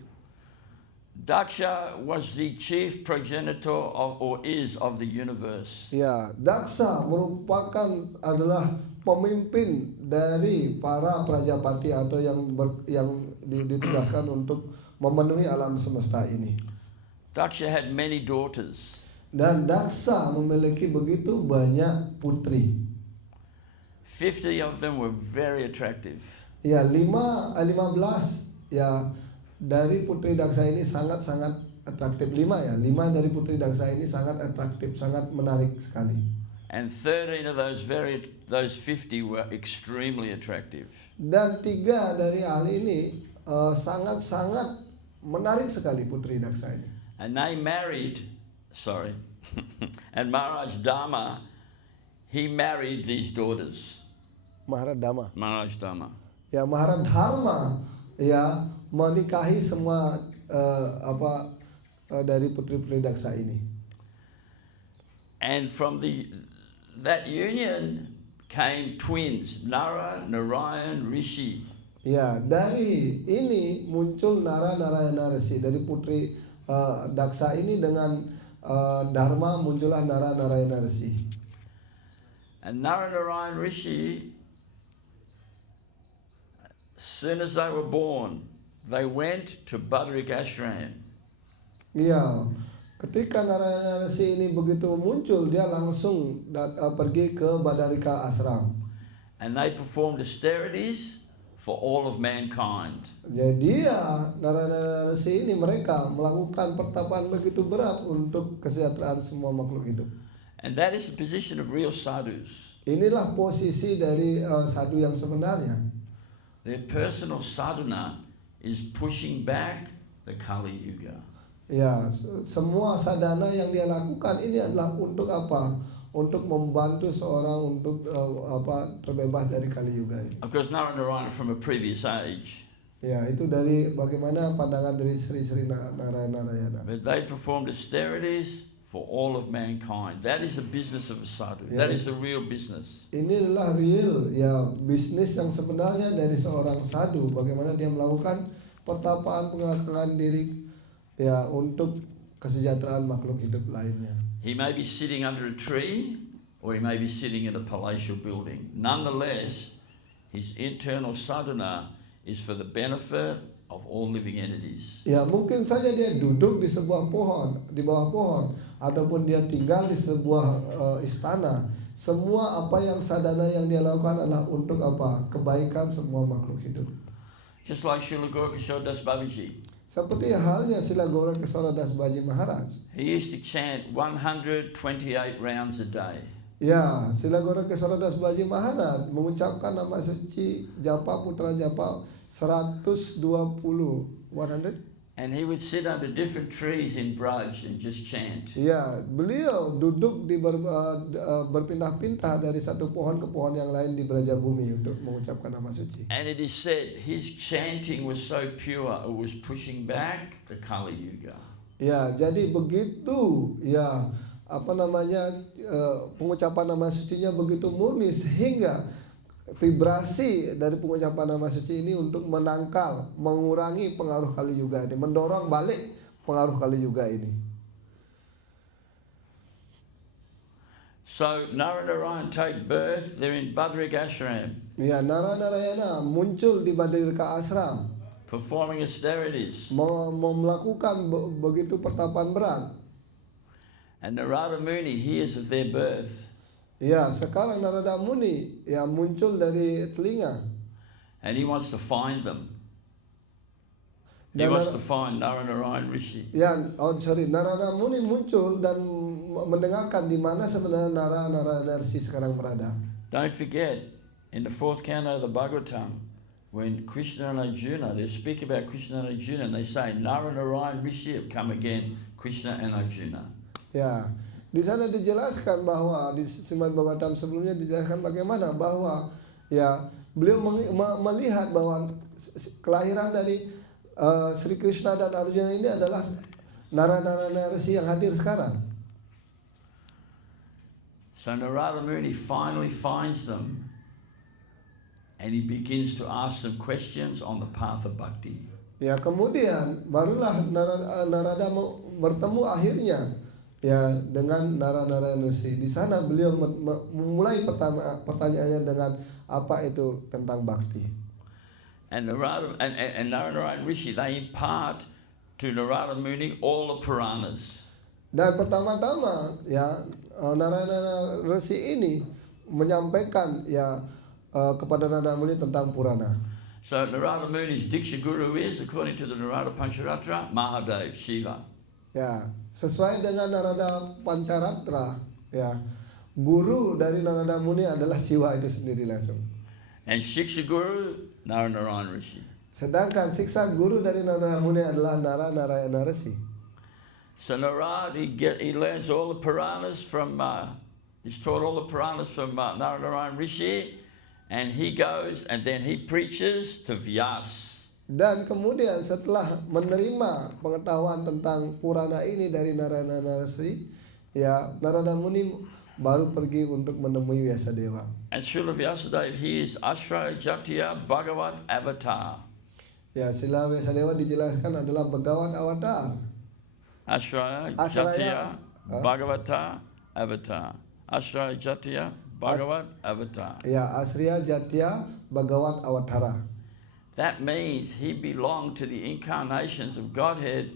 Daksha was the chief progenitor or is of the universe. Ya, Daksa merupakan adalah pemimpin dari para prajapati atau yang ditugaskan untuk memenuhi alam semesta ini. Daksha had many daughters. Dan Daksa memiliki begitu banyak putri. 50 of them were very attractive. Ya 15 ya dari Putri Daksa ini sangat-sangat atraktif. 5 dari Putri Daksa ini sangat atraktif, sangat menarik sekali. And 13 of those 50 were extremely attractive. Dan 3 dari ahli ini sangat-sangat menarik sekali Putri Daksa ini. And they married, and Maharaj Dharma, he married these daughters. Maharadharma. Maharaj Dharma. Ya Maharadharma ya menikahi semua dari putri-putri Daksa ini. And from that union came twins, Nara, Narayan, Rishi. Ya, dari ini muncul Nara Narayana Rishi. Dari putri Daksa ini dengan Dharma muncullah Nara Narayana Rishi. And Nara Narayan Rishi, as soon as they were born, they went to Badrik Ashram. Iya, ketika Narayana Rishi ini begitu muncul, dia langsung pergi ke Badarika Ashram. And they performed austerities for all of mankind. Jadi ya Narayana Rishi ini mereka melakukan pertapaan begitu berat untuk kesejahteraan semua makhluk hidup. And that is the position of real sadhus. Inilah posisi dari sadhu yang sebenarnya. Their personal sadhana is pushing back the Kali Yuga. Ya, semua sadhana yang dia lakukan ini adalah untuk apa? Untuk membantu seorang untuk terbebas dari Kali Yuga ini. Of course, Narayana from a previous age. Ya, itu dari bagaimana pandangan dari Sri Narayana. But they performed austerities for all of mankind. That is the business of a sadhu. Yeah. That is the real business. Ini adalah real ya bisnis yang sebenarnya dari seorang sadhu. Bagaimana dia melakukan pertapaan pengakangan diri ya untuk kesejahteraan makhluk hidup lainnya. He may be sitting under a tree or he may be sitting in a palatial building. Nonetheless, his internal sadhana is for the benefit of all living entities. Ya, mungkin saja dia duduk di sebuah pohon, di bawah pohon, ataupun dia tinggal di sebuah istana. Semua apa yang sadhana yang dia lakukan adalah untuk apa? Kebaikan semua makhluk hidup. Just like Srila Gaurkishore Das Babaji. Seperti halnya Srila Gaurkishora Das Babaji Maharaj. He used to chant 128 rounds a day. Ya, Srila Gaurkishora Das Babaji Maharaj mengucapkan nama suci Japa Putra Japa 100. And he would sit under different trees in Braj and just chant. Ya, beliau duduk di berpindah-pindah dari satu pohon ke pohon yang lain di Brajabumi untuk mengucapkan nama suci. And it is said his chanting was so pure, it was pushing back the Kali Yuga. Ya, jadi begitu ya pengucapan nama sucinya begitu murni sehingga vibrasi dari pengucapan nama suci ini untuk menangkal, mengurangi pengaruh Kali Yuga ini, mendorong balik pengaruh Kali Yuga ini. So Narayana take birth, they're in Badrik Ashram. Ya, Narayana muncul di Badarika Ashram, performing austerities. melakukan begitu pertapaan berat. And Narada Muni hears of their birth. Ya, sekarang Narada Muni ya muncul dari telinga. And he wants to find them. He Dan wants to find Narayana Rishi. Ya, Narada Muni muncul dan mendengarkan di mana sebenarnya Narayana Rishi sekarang berada. Don't forget, in the 4th canto of the Bhagavatam, when Krishna and Arjuna, they speak about Krishna and Arjuna, and they say, Narayana Rishi have come again, Krishna and Arjuna. Ya, di sana dijelaskan bahwa di Srimad Bhagavatam sebelumnya dijelaskan bagaimana bahwa ya beliau melihat bahwa kelahiran dari Sri Krishna dan Arjuna ini adalah Narayana Rishi yang hadir sekarang. So Narada Muni finally finds them and he begins to ask them questions on the path of bhakti. Ya, kemudian barulah Narada bertemu akhirnya ya dengan Narayana Rishi. Di sana beliau memulai pertanyaannya dengan apa itu tentang bakti. And Narayana Rishi, they impart to Narada Muni all the Puranas. Dan pertama-tama ya Narayana Rishi ini menyampaikan ya kepada Narada Muni tentang Purana. So Narada Muni's Diksha Guru is, according to the Narada Pancharatra, Mahadev, Shiva. Ya, sesuai dengan Narada Pancaratra, ya, guru dari Narada Muni adalah Siwa itu sendiri langsung. And Shiksha Guru, Narayana Rishi. Sedangkan siksa guru dari Narada Muni adalah Narayana Rishi. So Narada, he learns all the Puranas from, he's taught all the Puranas from Narayana Rishi, and he goes and then he preaches to Vyas. Dan kemudian setelah menerima pengetahuan tentang Purana ini dari Narayana Rishi, ya Narada Muni baru pergi untuk menemui Vyasadeva. And Srila Vyasadeva, he is Ashra Jatiya Bhagavat Avatar. Ya, Sila Vyasadeva dijelaskan adalah Bhagavat Avatar. Ashra Asraya, Jatiya Bhagavata Avatar. Ashra Jatiya Bhagavat Avatar. Ya, Asriya Jatya Bhagavat Avatara. That means he belonged to the incarnations of Godhead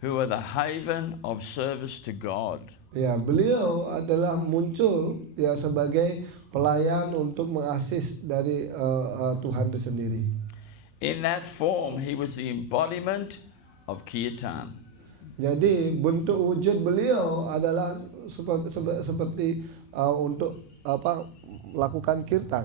who are the haven of service to God. Ya, beliau adalah muncul ya sebagai pelayan untuk mengasis dari Tuhan itu sendiri. In that form, he was the embodiment of Kirtan. Jadi bentuk wujud beliau adalah seperti untuk melakukan kirtan.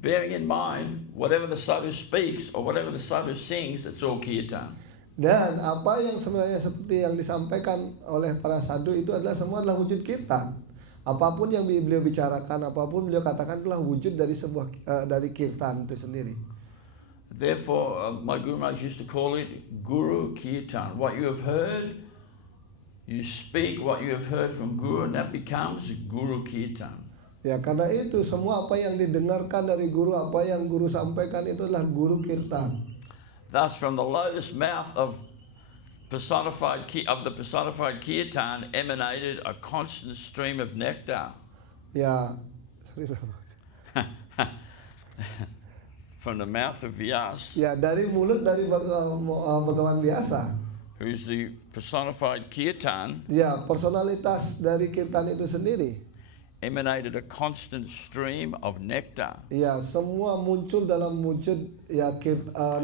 Bearing in mind, whatever the sadhu speaks or whatever the sadhu sings, it's all Kirtan. Dan apa yang sebenarnya seperti yang disampaikan oleh para sadhu itu adalah semua adalah wujud kirtan. Apapun yang beliau bicarakan, apapun beliau katakan adalah wujud dari sebuah dari kirtan itu sendiri. Therefore, my Guru Maharaj used to call it Guru Kirtan. What you have heard, you speak what you have heard from Guru, and that becomes Guru Kirtan. Ya, karena itu semua apa yang didengarkan dari guru, apa yang guru sampaikan itu adalah guru kirtan. Thus, from the lotus mouth of the personified Kirtan emanated a constant stream of nectar. Ya, From the mouth of Vyas, ya dari mulut dari Bhagawan biasa. who's the personified Kirtan, Ya, personalitas dari kirtan itu sendiri. emanated a constant stream of nectar. Ya, semua muncul dalam wujud ya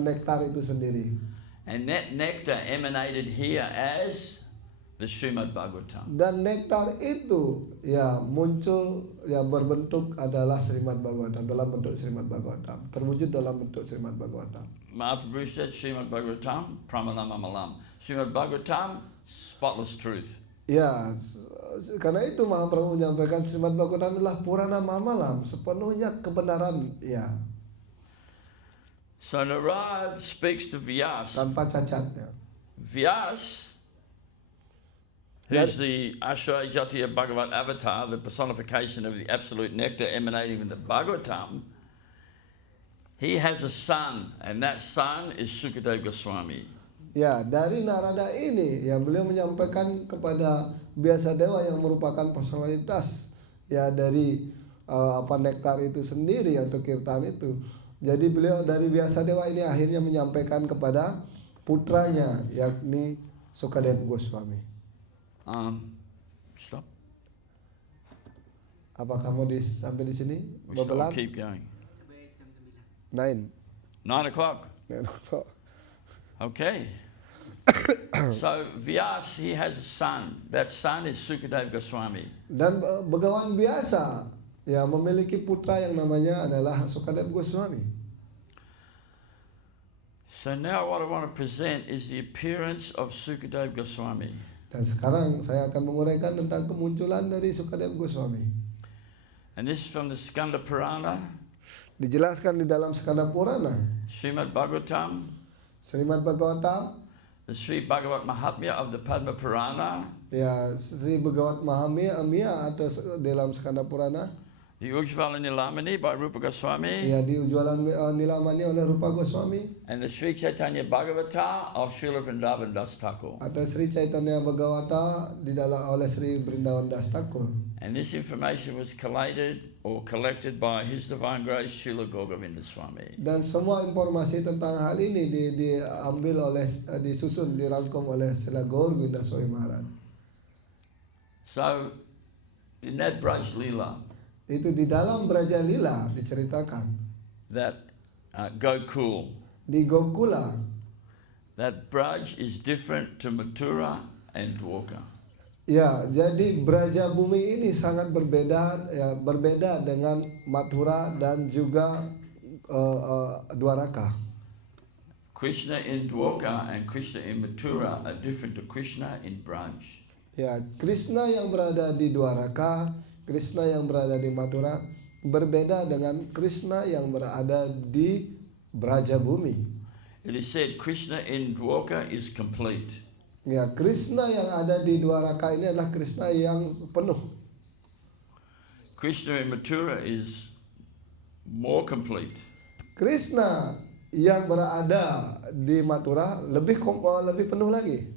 nektar itu sendiri. And that nectar emanated here as the Srimad Bhagavatam. Dan nektar itu ya muncul ya berbentuk adalah Srimad Bhagavatam, dalam bentuk Srimad Bhagavatam, terwujud dalam bentuk Srimad Bhagavatam. Mahaprabhu said Srimad Bhagavatam Pramanamamalam. Srimad Bhagavatam, spotless truth. Ya, karena itu Mahaprabhu menyampaikan Srimad Bhagavatam adalah Purana Mamalam, sepenuhnya kebenaran ya, So Narad speaks to Vyas. tanpa cacatnya. Vyas, who's the Ashra Jatiya Bhagavat Avatar, the personification of the absolute nectar emanating from the Bhagavatam, he has a son, and that son is Sukadeva Goswami. Ya, dari Narada ini ya beliau menyampaikan kepada Vyasadeva yang merupakan personalitas ya dari nektar itu sendiri atau kirtan itu. Jadi beliau dari Vyasadeva ini akhirnya menyampaikan kepada putranya yakni Sukadeva Goswami. Stop. Apa kamu sampai di sini? We shall Babelan? keep going. 9. 9 o'clock. Okay. So Vyas, he has a son. That son is Sukadeva Goswami. Dan Begawan biasa ya memiliki putra yang namanya adalah Sukadeva Goswami. So now what I want to present is the appearance of Sukadeva Goswami. Dan sekarang saya akan menguraikan tentang kemunculan dari Sukadeva Goswami. And this is from the Skanda Purana, Dijelaskan di dalam Skanda Purana, Srimad Bhagavatam, Srimad Bhagavatam, the Sri Bhagavat Mahatmya of the Padma Purana, ya Sri Bhagavat Mahamya atau dalam Skanda Purana, the Ujjvala Nilamani by Rupa Goswami, ya diujualan Nilamani oleh Rupa Goswami, and the Sri Chaitanya Bhagavata of Srila Vrindavan Das Thakur. atau Sri Chaitanya Bhagavata di dalam oleh Sri Brindavan Das Thakur. And this information was collated or collected by His Divine Grace Srila Gogavinda Swami. Dan semua informasi tentang hal ini diambil oleh disusun dirangkum oleh Srila Gaur-Govinda Swami Maharaj. So, in that Braj Leela, Itu di dalam Braja Lila diceritakan that Gokul. di Gokula. That Braj is different to Mathura and Dwarka. Ya, jadi Braja Bumi ini sangat berbeda, ya, berbeda dengan Mathura dan juga Dwaraka. Krishna in Dwarka and Krishna in Mathura are different to Krishna in Braj. Ya, Krishna yang berada di Dwaraka, Krishna yang berada di Mathura berbeda dengan Krishna yang berada di Braja Bumi. It is said Krishna in Dwarka is complete. Ya, Krishna yang ada di Dwaraka ini adalah Krishna yang penuh. Krishna in Mathura is more complete. Krishna yang berada di Mathura lebih penuh lagi.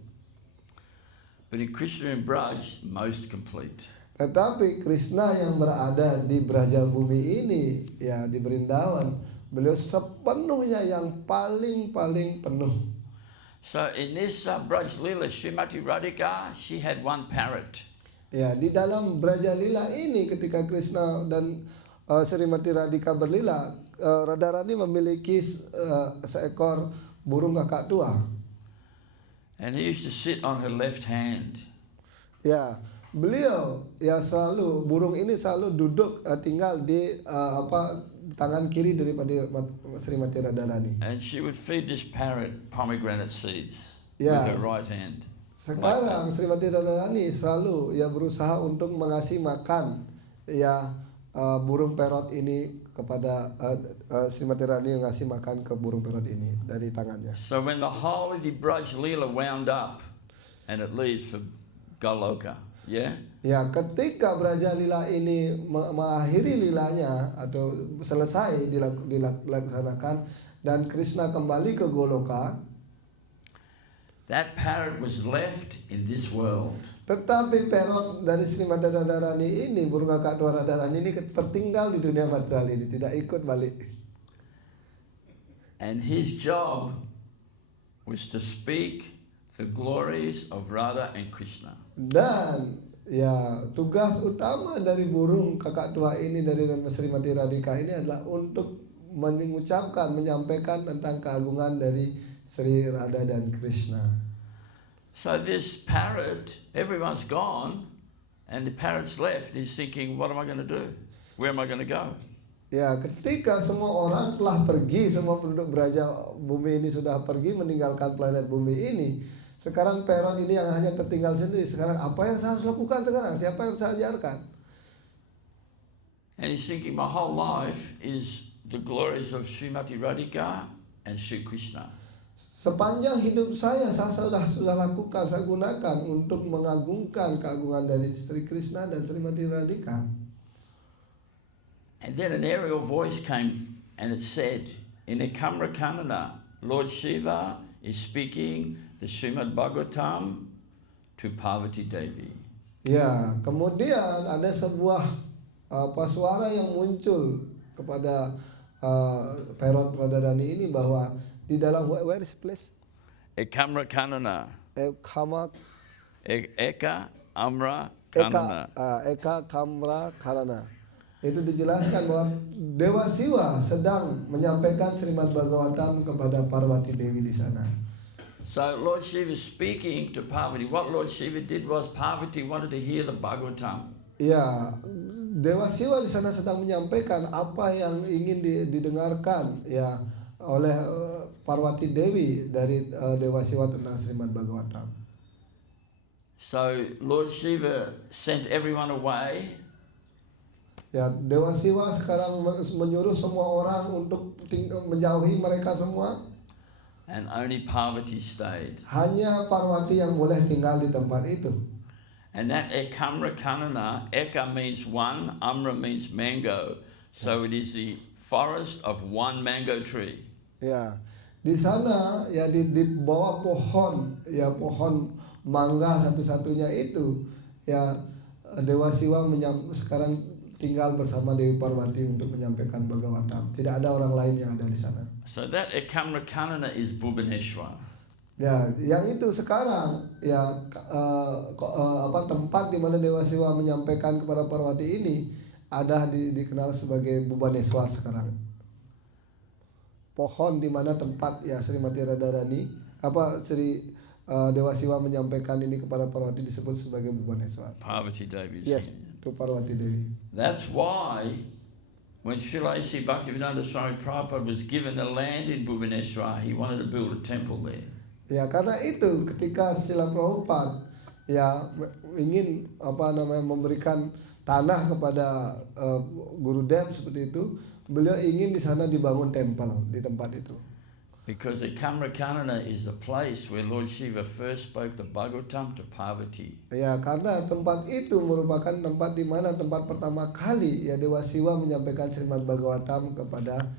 But in Krishna in Braj, most complete. Tetapi Krishna yang berada di Braja Bumi ini, ya di Brindawan, beliau sepenuhnya yang paling penuh. So in this Braj Lila, Srimati Radhika, she had one parrot. Ya, di dalam Braja Lila ini ketika Krishna dan Srimati Radhika berlila, Radharani memiliki seekor burung kakak tua. And he used to sit on her left hand. Ya, beliau ya selalu burung ini selalu duduk tinggal di tangan kiri daripada Srimati Radharani. And she would feed this parrot pomegranate seeds Yeah. with her right hand. Sekarang Srimati Radharani selalu ya berusaha untuk mengasih makan ya burung parrot ini kepada Srimati Radharani, ngasih makan ke burung parrot ini dari tangannya. So when the whole of the Braj Leela wound up and it leaves for Goloka, yeah? Ya, ketika Braja Lila ini mengakhiri lilanya atau selesai dilaksanakan dan Krishna kembali ke Goloka, that parrot was left in this world. tetapi parrot dari Srimati Radharani ini, burung kakak tua Radharani ini tertinggal di dunia material ini, tidak ikut balik. And his job was to speak the glories of Radha and Krishna. Dan ya tugas utama dari burung kakak tua ini dari Srimati Radhika ini adalah untuk menyampaikan tentang keagungan dari Sri Radha dan Krishna. So this parrot, everyone's gone, and the parrot's left. He's thinking, what am I going to do? Where am I going to go? Ya, ketika semua orang telah pergi, semua penduduk Braja Bumi ini sudah pergi meninggalkan planet Bumi ini. Sekarang parrot ini yang hanya tertinggal sendiri. Sekarang apa yang saya harus lakukan sekarang? Siapa yang saya ajarkan? And he's thinking, my whole life is the glories of Srimati Radhika and Sri Krishna. Sepanjang hidup saya sudah lakukan, saya gunakan untuk mengagungkan keagungan dari Sri Krishna dan Srimati Radhika. And then an aerial voice came and it said, in Ekamra Kanana, Lord Shiva is speaking the Srimad Bhagavatam to Parvati Devi. Ya, kemudian ada sebuah suara yang muncul kepada parrot Radharani ini bahwa di dalam where is the place? Ekamra Kanana. Eka Amra Kanana. Eka Kamra Karana. Itu dijelaskan bahwa Dewa Siwa sedang menyampaikan Srimad Bhagavatam kepada Parvati Dewi di sana. So Lord Shiva is speaking to Parvati. What Lord Shiva did was Parvati wanted to hear the Bhagavatam. Ya, Dewa Siwa di sana sedang menyampaikan apa yang ingin didengarkan ya oleh Parvati Dewi dari Dewa Siwa tentang Srimad Bhagavatam. So Lord Shiva sent everyone away. Ya, Dewa Siwa sekarang menyuruh semua orang untuk menjauhi mereka semua. And only Parvati stayed. Hanya Parvati yang boleh tinggal di tempat itu. And that Ekamra Kanana, Eka means one, Amra means mango. So it is the forest of one mango tree. Ya, di sana ya di bawah pohon, ya pohon mangga satu-satunya itu, ya Dewa Siwa sekarang tinggal bersama Dewi Parvati untuk menyampaikan Bhagavatam. Tidak ada orang lain yang ada di sana. So that Ekamra Kanana is Bhubaneswar. Ya, yang itu sekarang ya tempat di mana Dewa Siwa menyampaikan kepada Parvati ini ada dikenal sebagai Bhubaneswar sekarang. pohon di mana tempat ya Srimati Radharani Dewa Siwa menyampaikan ini kepada Parwati disebut sebagai Bhubaneswar. Parvati Devi. Yes, to Parwati Devi. That's why when Srila A.C. Bhaktivedanta Swami Prabhupada was given the land in Bhubaneswar, he wanted to build a temple there. Ya, karena itu ketika Srila Prabhupada ya ingin memberikan tanah kepada Gurudev seperti itu, beliau ingin di sana dibangun tempel di tempat itu. Because the Kamrakanana is the place where Lord Shiva first spoke the Bhagavatam to Parvati. Ya, karena tempat itu merupakan tempat di mana tempat pertama kali ya Dewa Siwa menyampaikan Srimad Bhagavatam kepada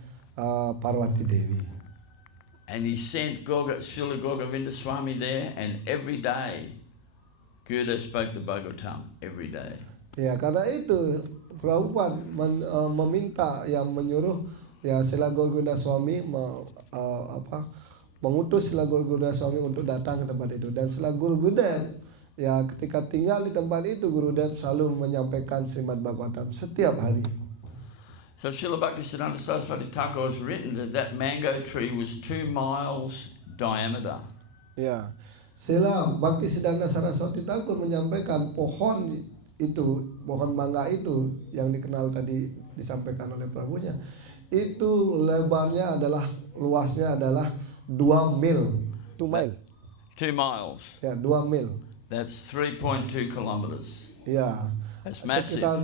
Parwati Dewi. And he sent Srila Gogavinda Swami there, and every day Gurudev spoke the Bhagavatam every day. Ya, karena itu Prabhupada meminta yang menyuruh ya Srila Gogavinda Swami mengutus Srila Gogavinda Swami untuk datang ke tempat itu, dan Srila Gurudev ya ketika tinggal di tempat itu Gurudev selalu menyampaikan Srimad Bhagavatam setiap hari. So Srila Bhaktisiddhanta Saraswati Thakur has written that mango tree was 2 miles diameter. Ya, Srila Bhaktisiddhanta Saraswati Thakur menyampaikan pohon mangga itu yang dikenal tadi disampaikan oleh Prabunya, itu luasnya adalah 2 mil. 2 mile. 2 miles. Ya, 2 mil. That's 3.2 kilometers. Ya. That's massive. Sekitar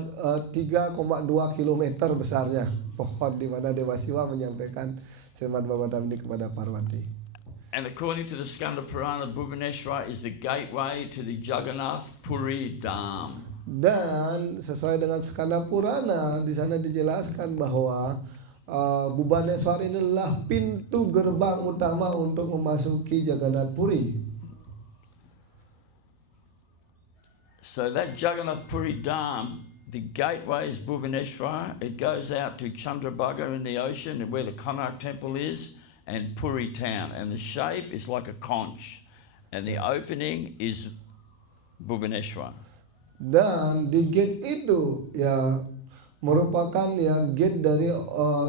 3,2 kilometer besarnya pohon di mana Dewa Siwa menyampaikan Srimad Bhagavatam ini kepada Parwati. And according to the Skanda Purana, Bhubaneswar is the gateway to the Jagannath Puri Dham. Dan sesuai dengan Skanda Purana, di sana dijelaskan bahwa Bhubaneswar ini adalah pintu gerbang utama untuk memasuki Jagannath Puri. So that Jagannath Puri Dham, the gateway is Bhubaneswar. It goes out to Chandrabhaga in the ocean where the Konark temple is, and Puri town. And the shape is like a conch. And the opening is Bhubaneswar. Dan di gate itu ya merupakan ya gate dari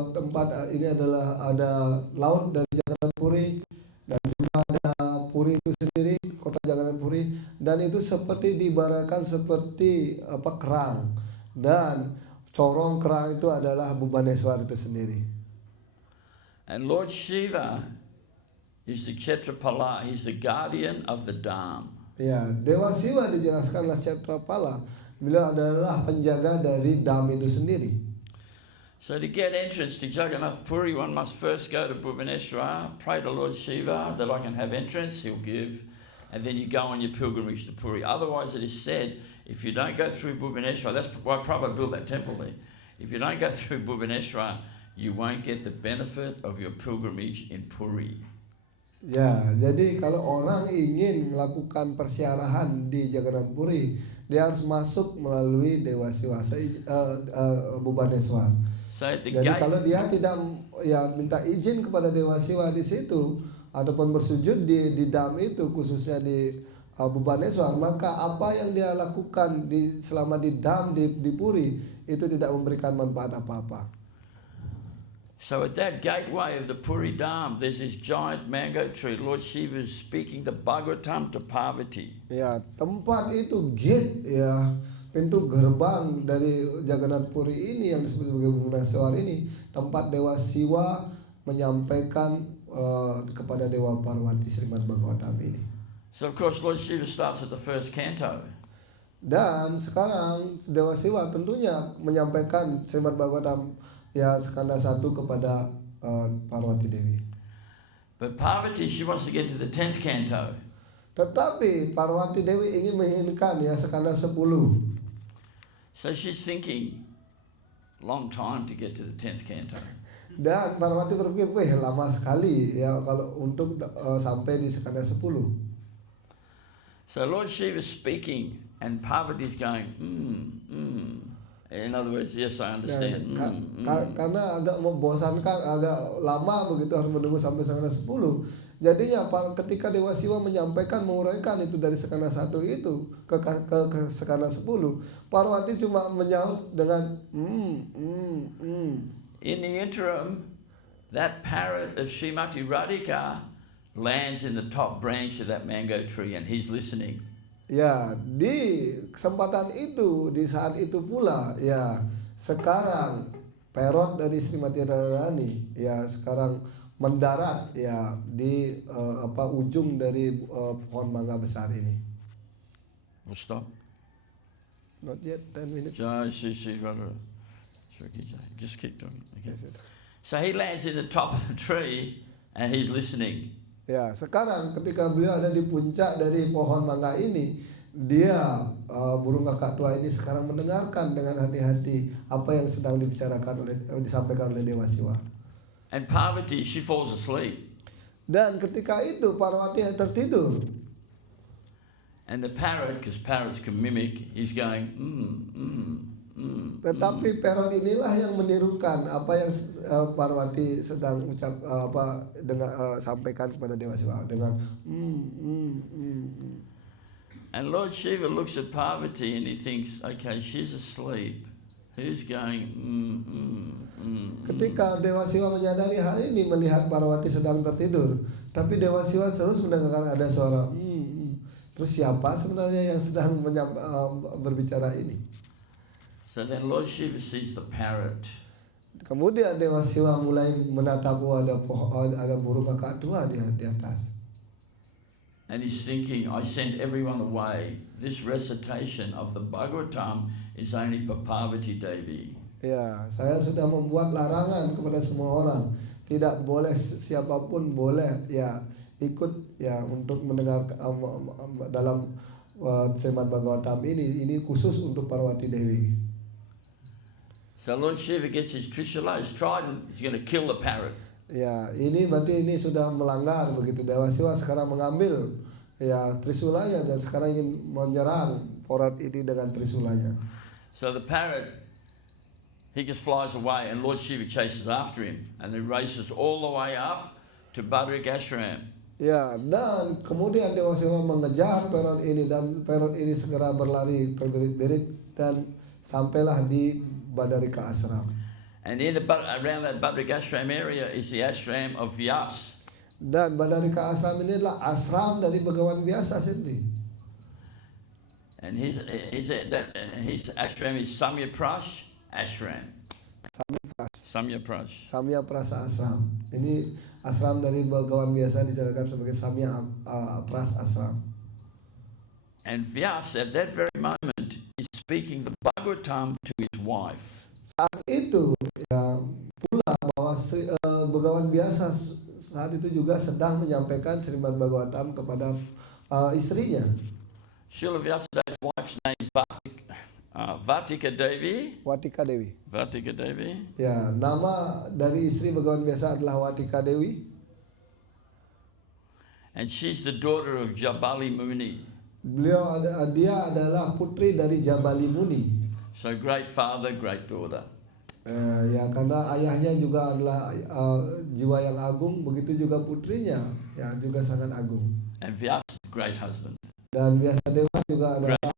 tempat ini adalah ada laut dari Jagannath Puri, dan juga ada Puri itu sendiri, kota Jagannath Puri, dan itu seperti diibaratkan seperti kerang, dan corong kerang itu adalah Bhubaneswar itu sendiri. And Lord Shiva is the Kshetrapala. He's the guardian of the Dham. Ya, Dewa Siwa dijelaskanlah Kshetrapala. Beliau adalah penjaga dari Dham itu sendiri. So to get entrance to Jagannath Puri, one must first go to Bhubaneswar, pray to Lord Shiva that I can have entrance, he'll give, and then you go on your pilgrimage to Puri. Otherwise, it is said, if you don't go through Bhubaneswar, that's why Prabhupada built that temple there. If you don't go through Bhubaneswar, you won't get the benefit of your pilgrimage in Puri. Ya, jadi kalau orang ingin melakukan persiarahan di Jagannath Puri, dia harus masuk melalui Dewa Siwa, Bhubaneswar. So Jadi kalau dia tidak ya minta izin kepada Dewa Siwa di situ ataupun bersujud di Dham itu, khususnya di Bhubaneswar, maka apa yang dia lakukan selama di Dham di Puri itu tidak memberikan manfaat apa-apa. So at that gateway of the Puri Dham, there's this giant mango tree. Lord Shiva is speaking the Bhagavatam to Parvati. Ya, tempat itu gate ya, pintu gerbang dari Jagannath Puri ini yang disebut sebagai Bhubaneswar ini, tempat Dewa Siwa menyampaikan kepada Dewa Parwati Srimad Bhagavatam ini. So of course Lord Shiva starts at the first canto. Dan sekarang Dewa Siwa tentunya menyampaikan Srimad Bhagavatam ya skanda 1 kepada Parwati Dewi. But Parvati, she wants to get to the 10th canto. Tetapi Parwati Dewi ingin menginginkan ya skanda 10. So she's thinking, long time to get to the 10th canto. Dan Parwati berpikir, wah lama sekali ya kalau untuk sampai di skanda 10. So Lord Shiva is speaking and Parvati's going, In other words, yes, I understand. Karena agak membosankan, agak lama begitu harus menunggu sampai skanda 10. Jadinya ketika Dewa Siwa menyampaikan, menguraikan itu dari skanda 1 itu ke skanda 10, Parwati cuma menjawab dengan In the interim, that parrot of Srimati Radhika lands in the top branch of that mango tree and he's listening. Ya, di kesempatan itu, di saat itu pula, ya sekarang perot dari Srimati Radharani, ya sekarang mendarat ya di ujung dari pohon mangga besar ini. We'll stop. Not yet 10 minutes. Jai Shri Shri Radha. Just keep doing it. Okay. Yes, sir. So he lands in the top of the tree and he's listening. Ya, sekarang ketika beliau ada di puncak dari pohon mangga ini, dia burung kakak tua ini sekarang mendengarkan dengan hati-hati apa yang sedang disampaikan oleh Dewa Siwa. And Parvati, she falls asleep. Dan ketika itu Parwati tertidur. And the parrot, because parrots can mimic, is going, Tetapi peron inilah yang menirukan apa yang Parwati sedang sampaikan kepada Dewa Siwa dengan And Lord Shiva looks at Parvati and he thinks, okay, she's asleep. Who's going, Ketika Dewa Siwa menyadari hal ini, melihat Parwati sedang tertidur, tapi Dewa Siwa terus mendengarkan ada suara Terus siapa sebenarnya yang sedang berbicara ini? So then Lord Shiva sees the parrot. Kemudian Dewa Siwa mulai menatap ada burung kakak tua di atas. And he's thinking, I sent everyone away. This recitation of the Bhagavatam is only for Parvati Devi. Ya, saya sudah membuat larangan kepada semua orang. Tidak boleh siapapun boleh ya ikut ya untuk mendengar dalam Srimad Bhagavatam ini khusus untuk Parvati Dewi. So Lord Shiva gets his Trishula, his trident, he's going to kill the parrot. Ya, ini berarti ini sudah melanggar begitu. Dewa Siwa sekarang mengambil ya trisulanya dan sekarang ingin menyerang porat ini dengan trisulanya. So the parrot, he just flies away and Lord Shiva chases after him and he races all the way up to Badrik Ashram. Ya, dan kemudian Dewa Siwa mengejar peron ini dan peron ini segera berlari terbirit-birit dan sampailah di Badarika Ashram. And around that Badrik Ashram area is the ashram of Vyas. Dan Badarika Ashram ini adalah ashram dari Begawan Vyasa sendiri. And his ashram is Samyaprash Ashram. Samyaprash. Samya Prasa Ashram. Ini ashram dari Begawan Vyasa dijadikan sebagai Samya Pras Ashram. And Vyas at that very moment is speaking the Bhagavatam to his wife. Saat itu ya pula bahwa Begawan Vyasa saat itu juga sedang menyampaikan Srimad Bhagavatam kepada istrinya. Srila Vyasadev's wife's name Vatika Devi. Watika Dewi. Vatika Devi. Ya, nama dari istri Begawan Vyasa adalah Watika Dewi. And she's the daughter of Jabali Muni. Dia adalah putri dari Jabali Muni. So great father, great daughter. Ya karena ayahnya juga adalah jiwa yang agung, begitu juga putrinya ya juga sangat agung. And Vyas, great husband. Dan Vyasadeva juga adalah